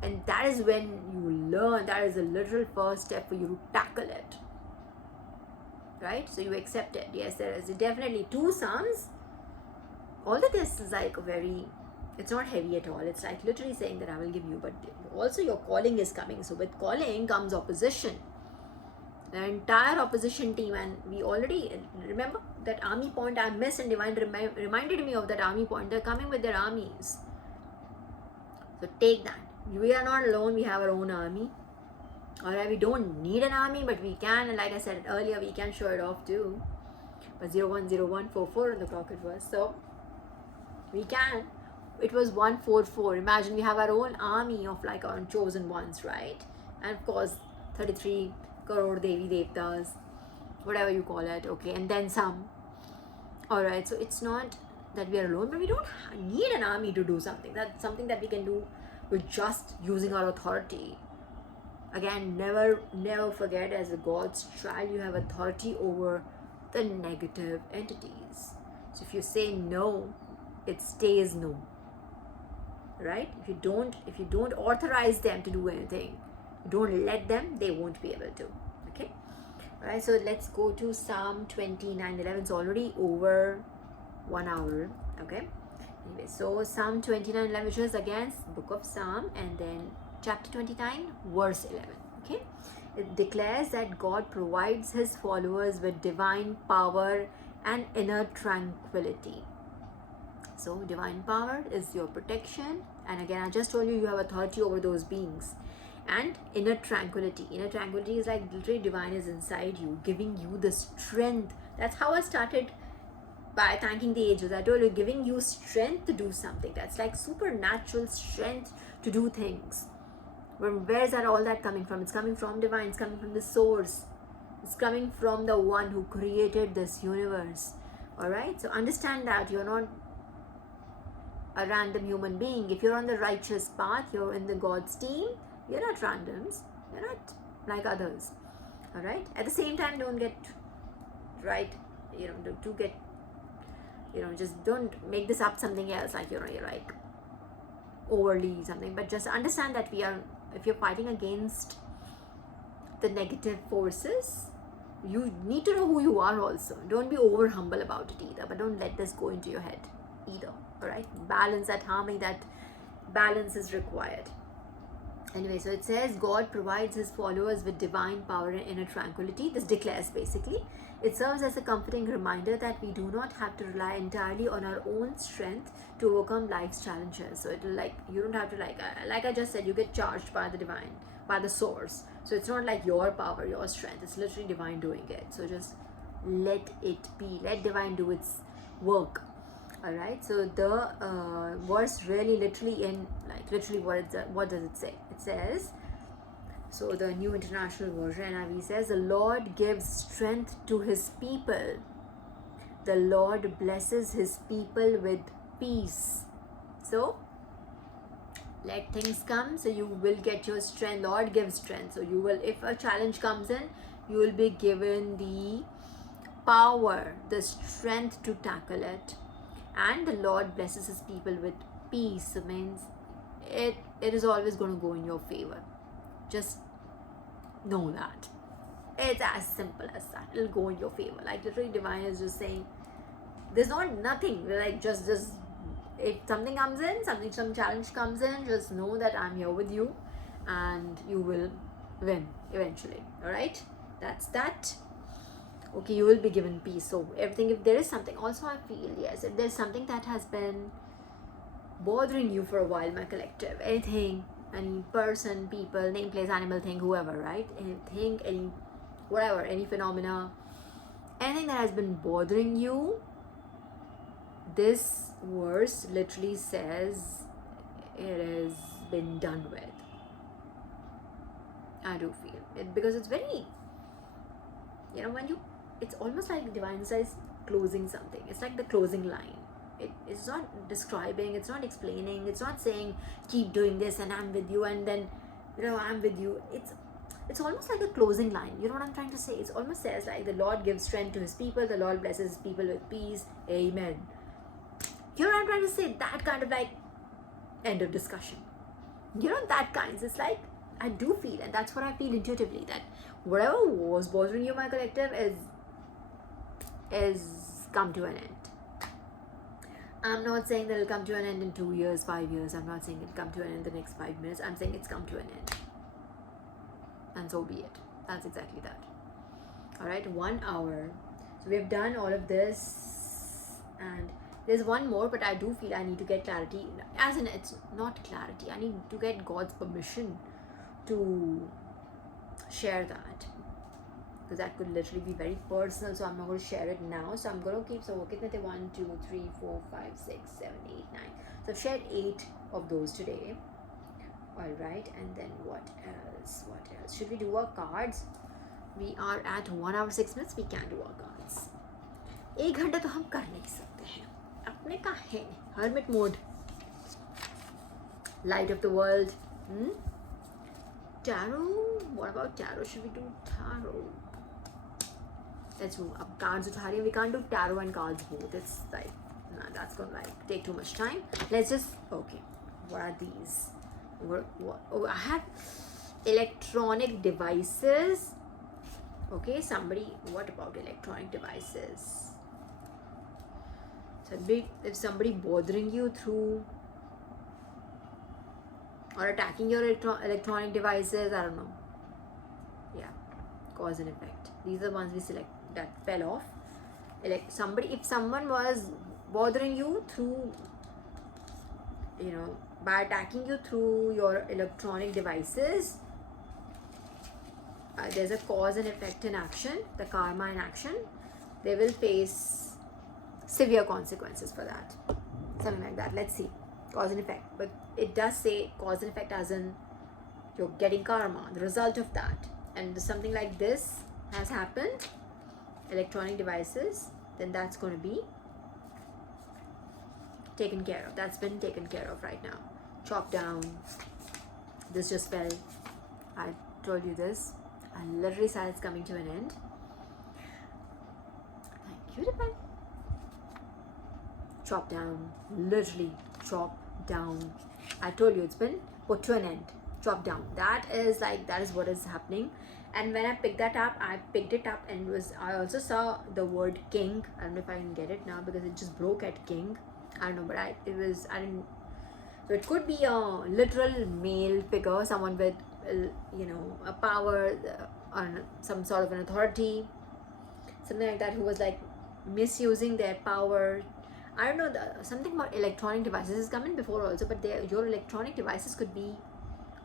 And that is when you learn, that is the literal first step for you to tackle it. Right? So you accept it. Yes, there is definitely 2 Psalms. All of this is like very, it's not heavy at all. It's like literally saying that I will give you, but also your calling is coming. So with calling comes opposition. The entire opposition team, and we already remember that army point I missed, and Divine reminded me of that army point. They're coming with their armies. So take that. We are not alone. We have our own army. Alright, we don't need an army, but we can, and like I said earlier, we can show it off too. But 010144 on the clock it was. So we can. It was 144. Imagine we have our own army of like our chosen ones, right? And of course 33 crore Devi Devtas, whatever you call it, okay, and then some. Alright, so it's not that we are alone, but we don't need an army to do something. That's something that we can do with just using our authority. Again, never forget, as a God's child, you have authority over the negative entities. So if you say no, it stays no. Right? If you don't authorize them to do anything, don't let them, they won't be able to. Okay? Alright, so let's go to Psalm 29:11. It's already over 1 hour. Okay? Anyway, so Psalm 29:11, which is again book of Psalm, and then chapter 29, verse 11. Okay, it declares that God provides his followers with divine power and inner tranquility. So divine power is your protection, and again I just told you, you have authority over those beings. And inner tranquility is like literally divine is inside you, giving you the strength. That's how I started, by thanking the angels. I told you, giving you strength to do something. That's like supernatural strength to do things. Where is that all that coming from? It's coming from divine. It's coming from the source. It's coming from the one who created this universe. Alright, so understand that you're not a random human being. If you're on the righteous path, you're in the God's team, you're not randoms. You're not like others. Alright, at the same time, don't get right, just don't make this up something else, like you're like overly something, but just understand that if you're fighting against the negative forces, you need to know who you are also. Don't be over humble about it either, but don't let this go into your head either. Alright, balance that harmony, that balance is required. Anyway, so it says God provides his followers with divine power and inner tranquility. This declares basically, it serves as a comforting reminder that we do not have to rely entirely on our own strength to overcome life's challenges. So it'll like, you don't have to like I just said, you get charged by the divine, by the source. So it's not like your power, your strength, it's literally divine doing it. So just let it be, let divine do its work. Alright, so the verse really literally what does it say? It says, so the New International Version, NIV says, the Lord gives strength to his people. The Lord blesses his people with peace. So let things come, so you will get your strength. Lord gives strength, so you will, if a challenge comes in, you will be given the power, the strength to tackle it, and the Lord blesses his people with peace. So means it is always going to go in your favor. Just know that. It's as simple as that. It'll go in your favor. Like literally divine is just saying there's not nothing like just if something comes in, some challenge comes in, just know that I'm here with you and you will win eventually. Alright? That's that. Okay, you will be given peace. So everything, if there is something, also I feel, yes, if there's something that has been bothering you for a while, my collective, anything, any person, people, name, place, animal, thing, whoever, right? Anything, any whatever, any phenomena, anything that has been bothering you, this verse literally says it has been done with. I do feel it because it's very, when you, it's almost like divine says closing something. It's like the closing line. It's not describing, it's not explaining, it's not saying keep doing this and I'm with you and then I'm with you. It's almost like a closing line. You know what I'm trying to say? It almost says like the Lord gives strength to his people, the Lord blesses his people with peace. Amen. You know what I'm trying to say? That kind of like end of discussion. That kind. It's like I do feel, and that's what I feel intuitively, that whatever was bothering you, my collective, is come to an end. I'm not saying that it'll come to an end in 2 years, 5 years. I'm not saying it'll come to an end in the next 5 minutes. I'm saying it's come to an end. And so be it. That's exactly that. Alright, 1 hour. So we've done all of this. And there's one more, but I do feel I need to get clarity. As in, it's not clarity. I need to get God's permission to share that. Because that could literally be very personal, so I'm not going to share it now. So I'm going to keep, so 1, 2, 3, 4, 5, 6, 7, 8, 9. So I've shared 8 of those today. Alright, and then what else? Should we do our cards? We are at 1 hour 6 minutes. We can do our cards. 1 घंटा तो हम कर नहीं सकते हैं. अपने का है. Hermit mode. Light of the world. Tarot. What about tarot? Should we do tarot? Let's do cards with Hari. We can't do tarot and cards both. It's like, nah, that's gonna like take too much time. Let's just, okay. What are these? Oh, I have electronic devices. Okay, somebody, what about electronic devices? So if somebody bothering you through or attacking your electronic devices, I don't know. Yeah, cause and effect. These are the ones we select that fell off. If someone was bothering you through, by attacking you through your electronic devices, there's a cause and effect in action, the karma in action. They will face severe consequences for that. Something like that. Let's see. Cause and effect. But it does say cause and effect as in you're getting karma, the result of that. And something like this has happened, electronic devices, then that's going to be taken care of. That's been taken care of right now. Chop down. This just fell. I told you this. I literally said it's coming to an end. Thank you, Divine. Chop down. Literally chop down. I told you it's been put to an end. Chop down. That is what is happening. And when I picked that up, I picked it up and I also saw the word king. I don't know if I can get it now because it just broke at king. I don't know, but I didn't. So it could be a literal male figure, someone with, a power or some sort of an authority, something like that, who was like misusing their power. I don't know, something about electronic devices is coming before also, but your electronic devices could be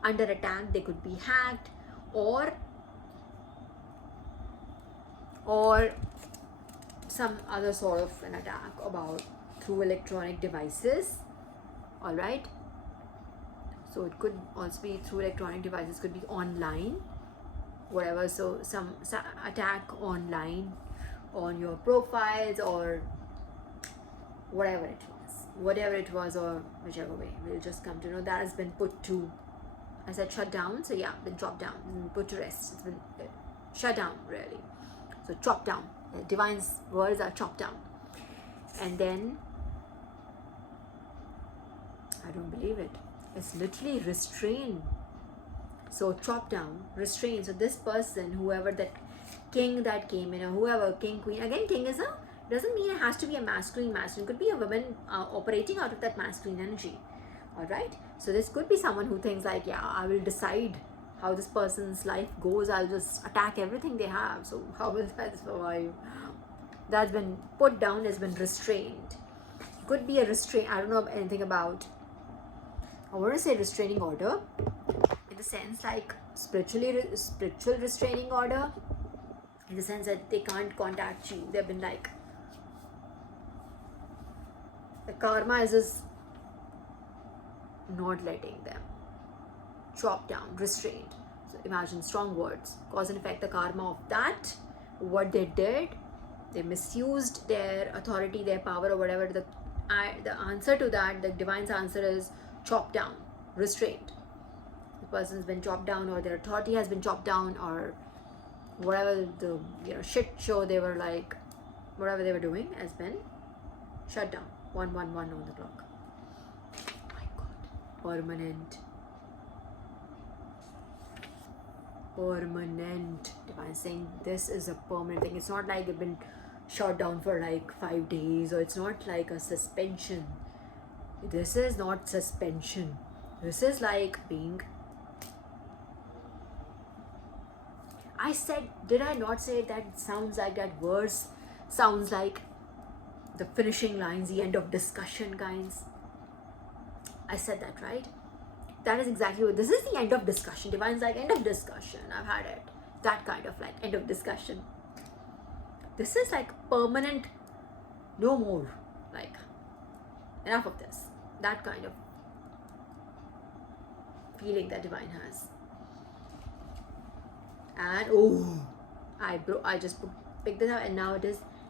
under attack, they could be hacked, or some other sort of an attack through electronic devices. All right, so it could also be through electronic devices, could be online, whatever. So some attack online on your profiles or whatever it was, or whichever way, we'll just come to know that has been put to, I said shut down, so yeah, been chopped down, put to rest. It's been shut down, really. So chop down. Divine's words are chopped down. And then, I don't believe it. It's literally restrained. So chopped down, restrained. So this person, whoever that king that came in, or whoever, king, queen, again, king is a, doesn't mean it has to be a masculine. It could be a woman operating out of that masculine energy. All right. So this could be someone who thinks like, yeah, I will decide how this person's life goes. I'll just attack everything they have. So how will that survive? That's been put down, has been restrained. Could be a restraint. I don't know anything about, I want to say restraining order, in the sense like spiritual restraining order, in the sense that they can't contact you. They've been like, the karma is just not letting them, chopped down, restrained. So imagine strong words, cause and effect, the karma of that, what they did, they misused their authority, their power, or whatever. The answer to that, the divine's answer is chopped down, restrained. The person's been chopped down, or their authority has been chopped down, or whatever the shit show they were like, whatever they were doing has been shut down. 111 on the clock. Oh my God. Permanent. Divine saying this is a permanent thing. It's not like they've been shut down for like 5 days, or it's not like a suspension. This is not suspension. This is like being, I said, did I not say that? Sounds like that verse sounds like the finishing lines, the end of discussion kinds. I said that, right? That is exactly what, this is the end of discussion. Divine's like, end of discussion, I've had it. That kind of like end of discussion. This is like permanent, no more, like enough of this. That kind of feeling that Divine has. And I just picked this up, and now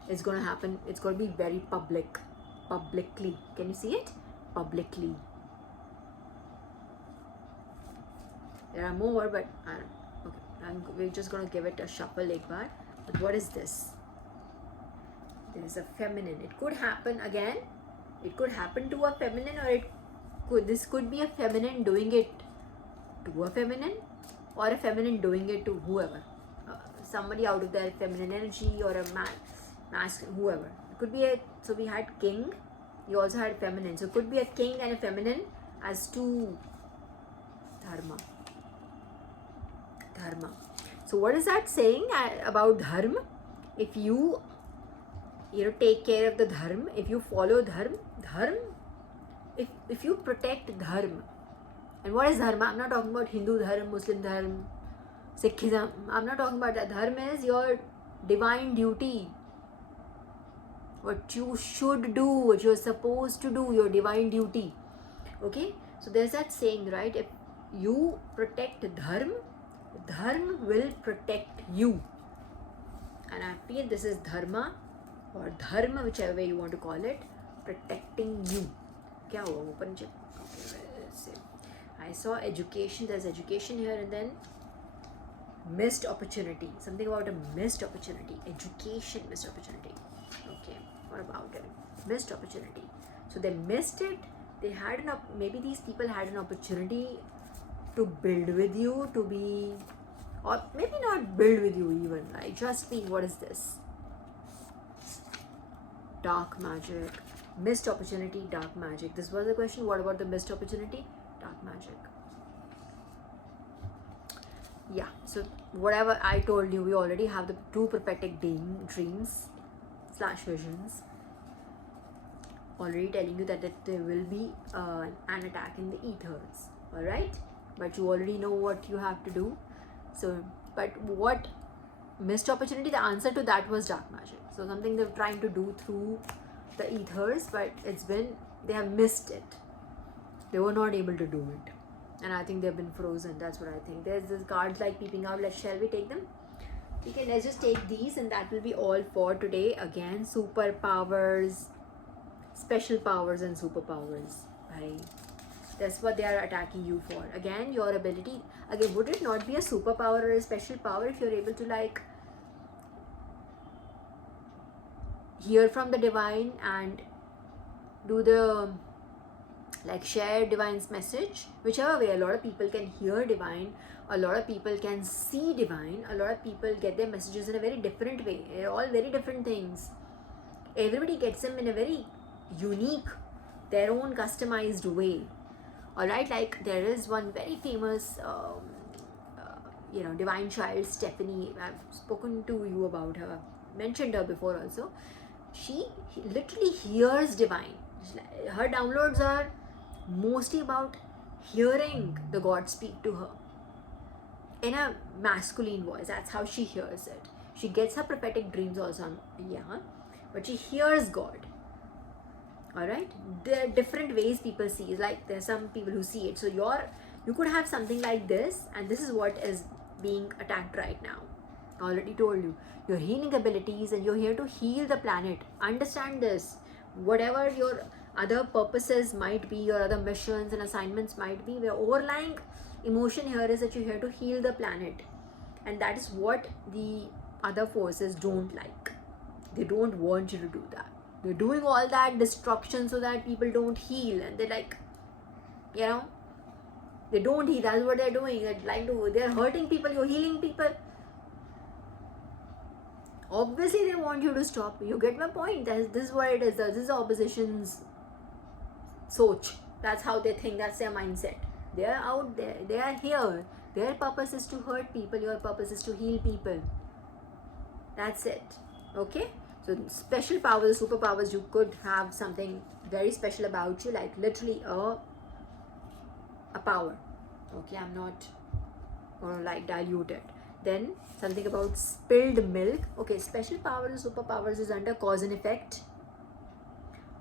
it's gonna happen. It's gonna be very publicly. Can you see it? Publicly. There are more, but we're just gonna give it a shuffle like that. But what is this? There's a feminine. It could happen again. It could happen to a feminine, or this could be a feminine doing it to a feminine, or a feminine doing it to whoever. Somebody out of their feminine energy, or a masculine, whoever. It could be so we had king, you also had feminine. So it could be a king and a feminine as two dharma. So what is that saying about dharma? If you take care of the dharma, if you follow dharma, if you protect dharma. And what is dharma? I'm not talking about Hindu dharma, Muslim dharma, Sikhism. I'm not talking about that. Dharma is your divine duty. What you should do, what you're supposed to do, your divine duty. Okay? So there's that saying, right? If you protect dharma will protect you. And I feel this is dharma, or dharma, whichever way you want to call it, protecting you. Kya hua? Open check. Okay, I saw education. There's education here, and then missed opportunity. Something about a missed opportunity. Education, missed opportunity. Okay, what about it? Missed opportunity. So they missed it. They had maybe these people had an opportunity to build with you, to be, or maybe not build with you even, like just be, what is this? Dark magic. Missed opportunity, dark magic. This was the question. What about the missed opportunity? Dark magic. Yeah, so whatever I told you, we already have the two prophetic dreams / visions. Already telling you that there will be an attack in the ethers. Alright? But you already know what you have to do. So, but what missed opportunity? The answer to that was dark magic. So something they're trying to do through the ethers, but they have missed it. They were not able to do it. And I think they've been frozen. That's what I think. There's this cards like peeping out. Shall we take them? Okay, let's just take these, and that will be all for today. Again, superpowers, special powers and superpowers. Right? That's what they are attacking you for. Again, your ability. Again, would it not be a superpower or a special power if you're able to hear from the divine and do the like share divine's message, whichever way. A lot of people can hear divine, a lot of people can see divine, a lot of people get their messages in a very different way. They're all very different things. Everybody gets them in a very unique, their own customized way. Alright, like there is one very famous divine child, Stephanie. I've spoken to you about her, mentioned her before also. She literally hears divine. Her downloads are mostly about hearing the God speak to her in a masculine voice. That's how she hears it. She gets her prophetic dreams also, but she hears God. Alright, there are different ways people see. Like there's some people who see it. So you could have something like this, and this is what is being attacked right now. I already told you, your healing abilities, and you're here to heal the planet. Understand this. Whatever your other purposes might be, your other missions and assignments might be, the overlying emotion here is that you're here to heal the planet, and that is what the other forces don't like. They don't want you to do that. They're doing all that destruction so that people don't heal, and they're like, they don't heal. That's what they're doing. They're hurting people. You're healing people. Obviously, they want you to stop. You get my point. This is what it is. This is opposition's soch. That's how they think. That's their mindset. They are out there. They are here. Their purpose is to hurt people. Your purpose is to heal people. That's it. Okay? So special powers, superpowers, you could have something very special about you, like literally a power. Okay, I'm not gonna like dilute it. Then something about spilled milk. Okay, special powers, superpowers is under cause and effect.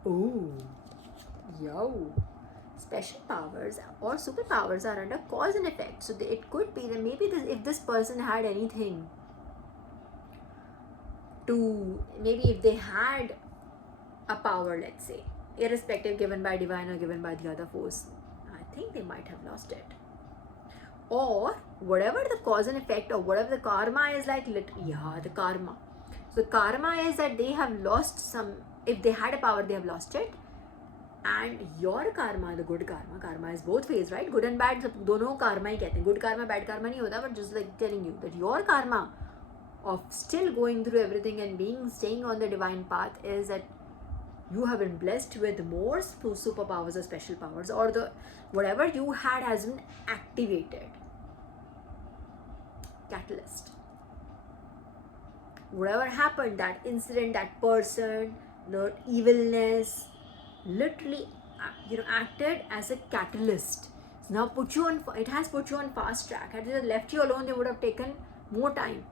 Oh, yo. Special powers or superpowers are under cause and effect. So it could be that maybe if this person had anything to, maybe if they had a power, let's say, irrespective given by divine or given by the other force, I think they might have lost it. Or whatever the cause and effect, or whatever the karma is, like the karma. So karma is that they have lost some. If they had a power, they have lost it. And your karma, the good karma is both ways, right? Good and bad, दोनों karma ही कहते हैं. Good karma, bad karma नहीं होता, but just like telling you that your karma of still going through everything and staying on the divine path is that you have been blessed with more superpowers or special powers, or the whatever you had has been activated. Catalyst. Whatever happened, that incident, that person, the evilness, literally, acted as a catalyst. So now it has put you on fast track. Had it left you alone, they would have taken more time.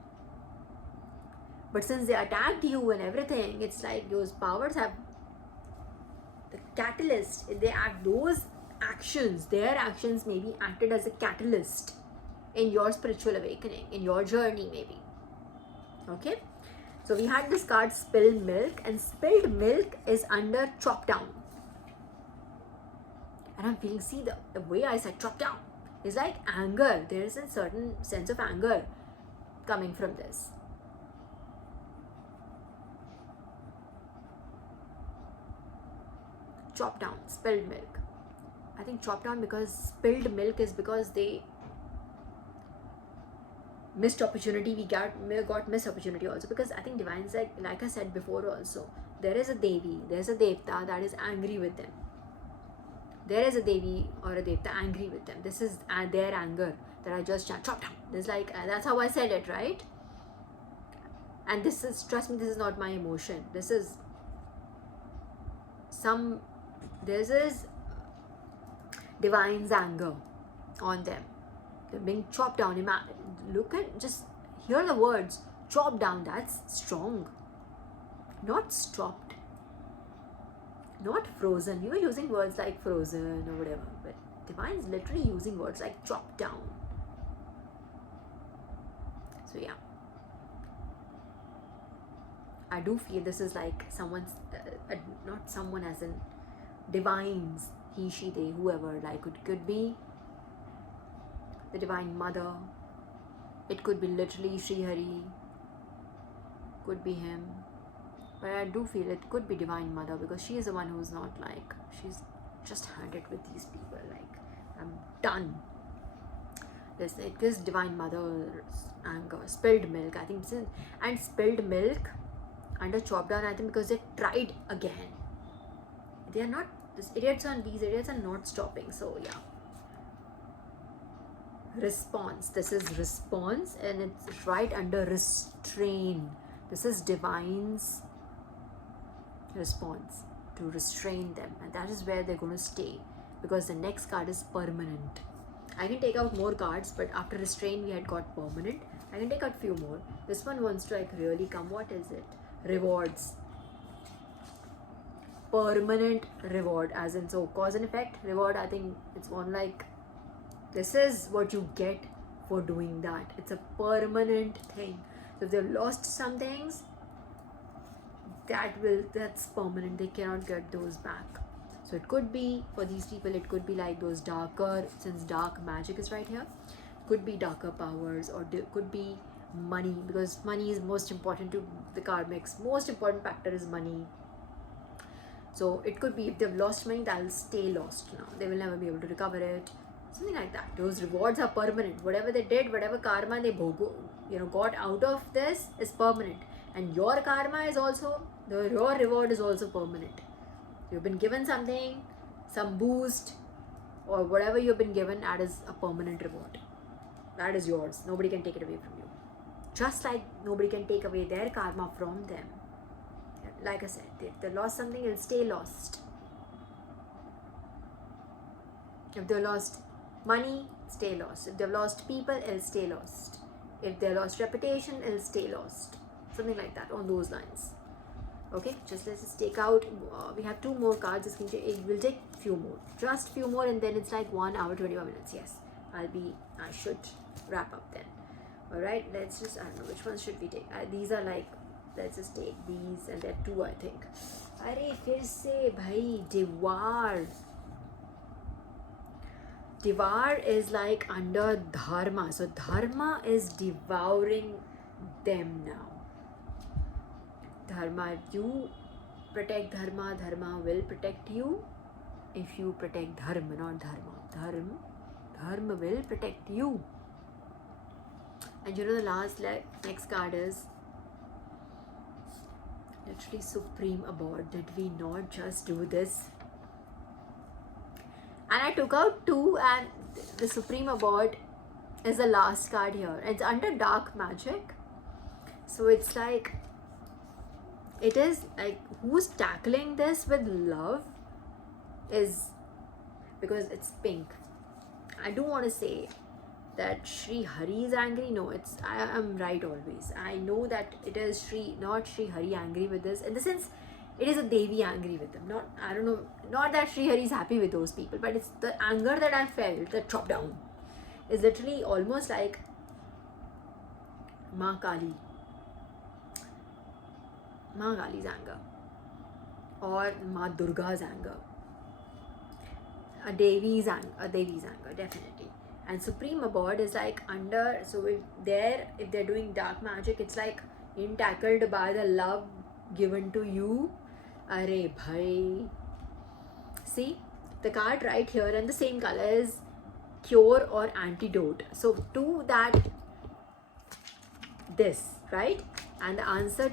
But since they attacked you and everything, it's like those powers have the catalyst. Those actions, their actions maybe acted as a catalyst in your spiritual awakening, in your journey maybe. Okay? So we had this card spilled milk, and spilled milk is under chop down. And I'm feeling, see the way I said chop down is like anger. There is a certain sense of anger coming from this. Chop down, spilled milk. I think chop down because spilled milk is because they missed opportunity. We got missed opportunity also, because I think divine's like I said before also, there is a Devi, there's a Devta that is angry with them. There is a Devi or a Devta angry with them. This is their anger that I just chop down. This that's how I said it, right? And this is, trust me, this is not my emotion. This is divine's anger on them. They're being chopped down. Just hear the words chop down. That's strong. Not stopped. Not frozen. We were using words like frozen or whatever, but divine's literally using words like chop down. So yeah, I do feel this is like someone's, not someone as in divines, he, she, they, whoever, like it could be the divine mother, it could be literally Sri Hari, could be him, But I do feel it could be Divine Mother, because she is the one who's not like, she's just had it with these people, like, I'm done. It is Divine Mother's anger. Spilled milk, I think, and spilled milk under chopped down, I think, because they tried again. They are not, these idiots are not stopping. So yeah. Response, this is response, and it's right under restrain. This is Divine's response, to restrain them, and that is where they're going to stay, because the next card is permanent. I can take out more cards, but after restrain we had got permanent. I can take out few more. This one wants to like really come. What is it? Rewards. Permanent reward, as in, so cause and effect. Reward, I think it's one like, this is what you get for doing that. It's a permanent thing. So if they've lost some things, that's permanent. They cannot get those back. So it could be, for these people, it could be like those darker, since dark magic is right here, could be darker powers, or could be money, because money is most important to the karmics. Most important factor is money. So it could be, if they've lost money, that'll stay lost now. They will never be able to recover it. Something like that. Those rewards are permanent. Whatever they did, whatever karma they got out of this is permanent. And your karma is also, your reward is also permanent. You've been given something, some boost, or whatever you've been given, that is a permanent reward. That is yours. Nobody can take it away from you. Just like nobody can take away their karma from them. Like I said, if they lost something, it'll stay lost. If they lost money, stay lost. If they've lost people, it'll stay lost. If they lost reputation, it'll stay lost. Something like that, on those lines. Okay, let's just take out, we have 2 more cards. It will take few more, just few more, and then it's like 1 hour 21 minutes. Yes, I should wrap up then. All right, let's just, I don't know which ones should we take. These are like, let's just take these, and there are 2, I think. Arey fir se bhai, Devour is like under dharma. So dharma is devouring them now. Dharma, if you protect dharma, dharma will protect you. If you protect dharma, not dharma, dharma will protect you. And you know the next card is literally Supreme Abode. Did we not just do this? And I took out 2, and the Supreme Abode is the last card here. It's under dark magic. So it's like, it is like, who's tackling this with love is, because it's pink. I do want to say that Sri Hari is angry. No, I am right always. I know that it is not Sri Hari angry with this. In the sense, it is a Devi angry with them. Not that Sri Hari is happy with those people, but it's the anger that I felt, the chop down, is literally almost like Ma Kali's anger, or Ma Durga's anger, a Devi's anger, definitely. And Supreme Abode is like under, so if they're doing dark magic, it's like entackled by the love given to you. Are bhai. See, the card right here, and the same color is cure or antidote. So to that, this, right? And the answer,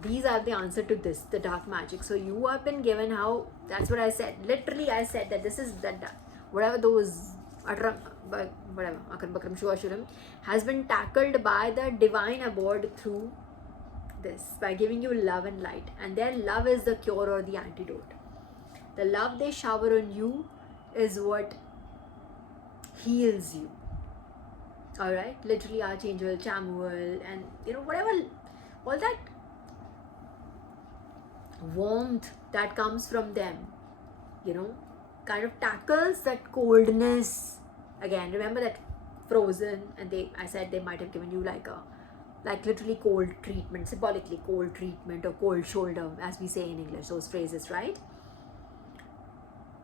these are the answer to this, the dark magic. So you have been given how, that's what I said. Literally, I said that this is that whatever those whatever Akram Bakram Shuashuram has been tackled by the divine abode through this, by giving you love and light, and their love is the cure or the antidote. The love they shower on you is what heals you. All right, literally Archangel Chamuel, and whatever, all that warmth that comes from them, kind of tackles that coldness. Again, remember that Frozen, and I said they might have given you like literally cold treatment, symbolically cold treatment, or cold shoulder, as we say in English, those phrases, right?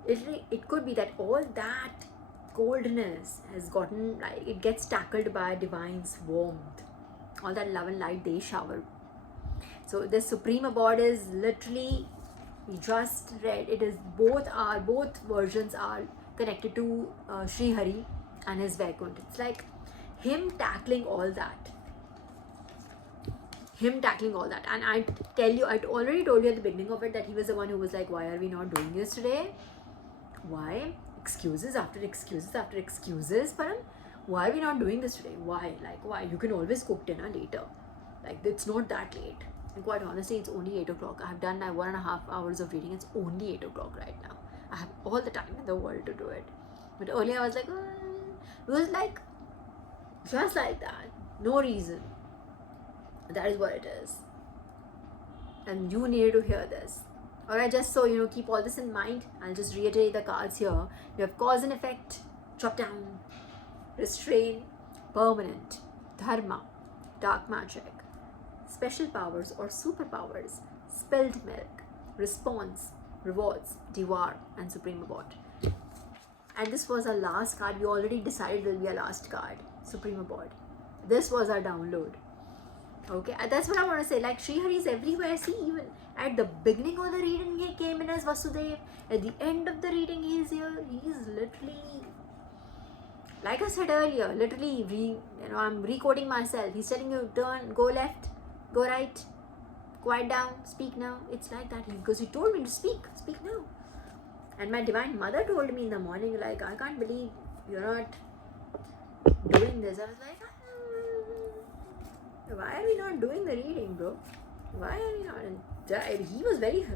It could be that all that coldness has gotten, like, it gets tackled by divine's warmth, all that love and light they shower. So this Supreme Abode is literally, we just read, it is both versions are connected to Sri Hari and his Vaikunt. It's like him tackling all that. And I tell you, I already told you at the beginning of it that he was the one who was like, why are we not doing this today? Why? Excuses after excuses after excuses, Param. Why are we not doing this today? Why? Like, why? You can always cook dinner later. Like, it's not that late. And quite honestly, it's only 8 o'clock. I have done my 1.5 hours of reading. It's only 8 o'clock right now. I have all the time in the world to do it. But earlier I was like, it was like, just like that. No reason. That is what it is. And you needed to hear this. Alright, just so you know, keep all this in mind. I'll just reiterate the cards here. You have cause and effect, chop down, restrain, permanent, dharma, dark magic, special powers or superpowers, spilled milk, response, rewards, devour, and supreme abode. And this was our last card. We already decided will be our last card, supreme abode. This was our download. Okay, that's what I want to say. Like, Sri Hari is everywhere. See, even at the beginning of the reading, he came in as Vasudev. At the end of the reading, he is here. He is literally, like I said earlier, literally, I'm recoding myself. He's telling you, turn, go left, go right, quiet down, speak now. It's like that because he told me to speak now. And my divine mother told me in the morning, like, I can't believe you're not doing this. I was like, why are we not doing the reading, bro? Why are we not? And he was very,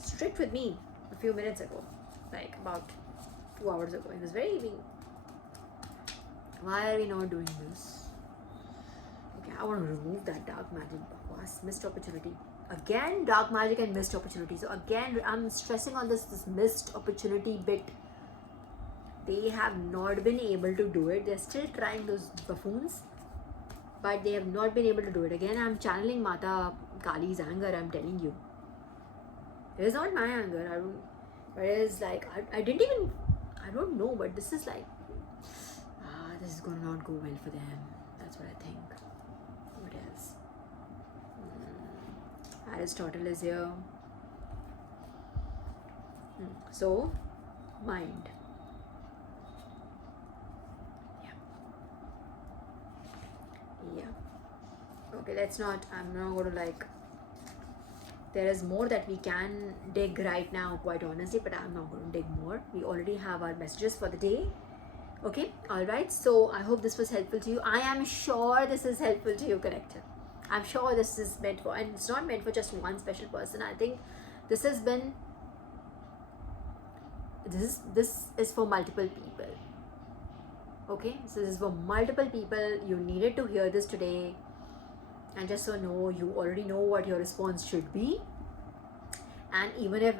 strict with me a few minutes ago, like about 2 hours ago. He was very, why are we not doing this? Okay, I want to remove that dark magic, bakwas, missed opportunity. Again, dark magic and missed opportunity. So again, I'm stressing on this missed opportunity bit. They have not been able to do it. They're still trying, those buffoons. But they have not been able to do it. Again, I'm channeling Mata Kali's anger, I'm telling you. It is not my anger. But it is like, I don't know, but this is like, this is going to not go well for them. That's what I think. What else? Aristotle is here. So, mind. Yeah. Okay, I'm not going to there is more that we can dig right now, quite honestly, but I'm not going to dig more. We already have our messages for the day. Okay, alright, so I hope this was helpful to you. I am sure this is helpful to you, Connector. I'm sure this is meant for, and it's not meant for just one special person. I think this has been, this is for multiple people. Okay, so this is for multiple people. You needed to hear this today. And just so you already know what your response should be. And even if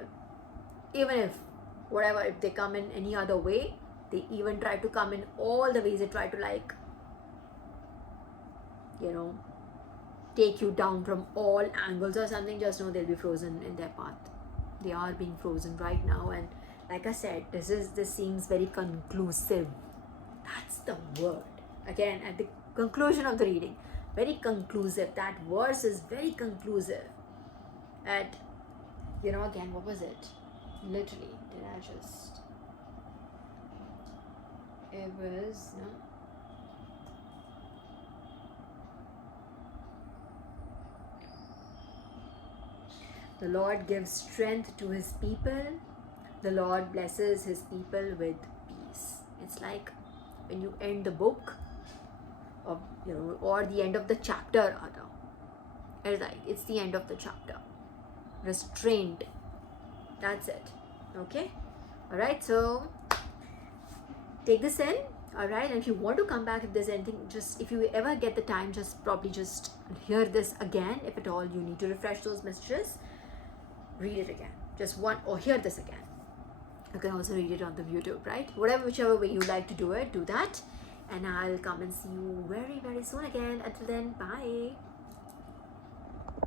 whatever, if they come in any other way, they even try to come in all the ways, they try to take you down from all angles or something, just know they'll be frozen in their path. They are being frozen right now. And like I said, this seems very conclusive. That's the word. Again, at the conclusion of the reading, very conclusive. That verse is very conclusive. Again, what was it? Literally, did I just... It was... No. The Lord gives strength to his people. The Lord blesses his people with peace. It's like when you end the book, or the end of the chapter, it's the end of the chapter. Restrained. That's it. Okay? Alright, so take this in. Alright, and if you want to come back, if there's anything, if you ever get the time, probably hear this again. If at all you need to refresh those messages, read it again. Just one, or hear this again. You can also read it on the YouTube, right? Whichever way you like to do it, do that. And I'll come and see you very, very soon again. Until then, bye.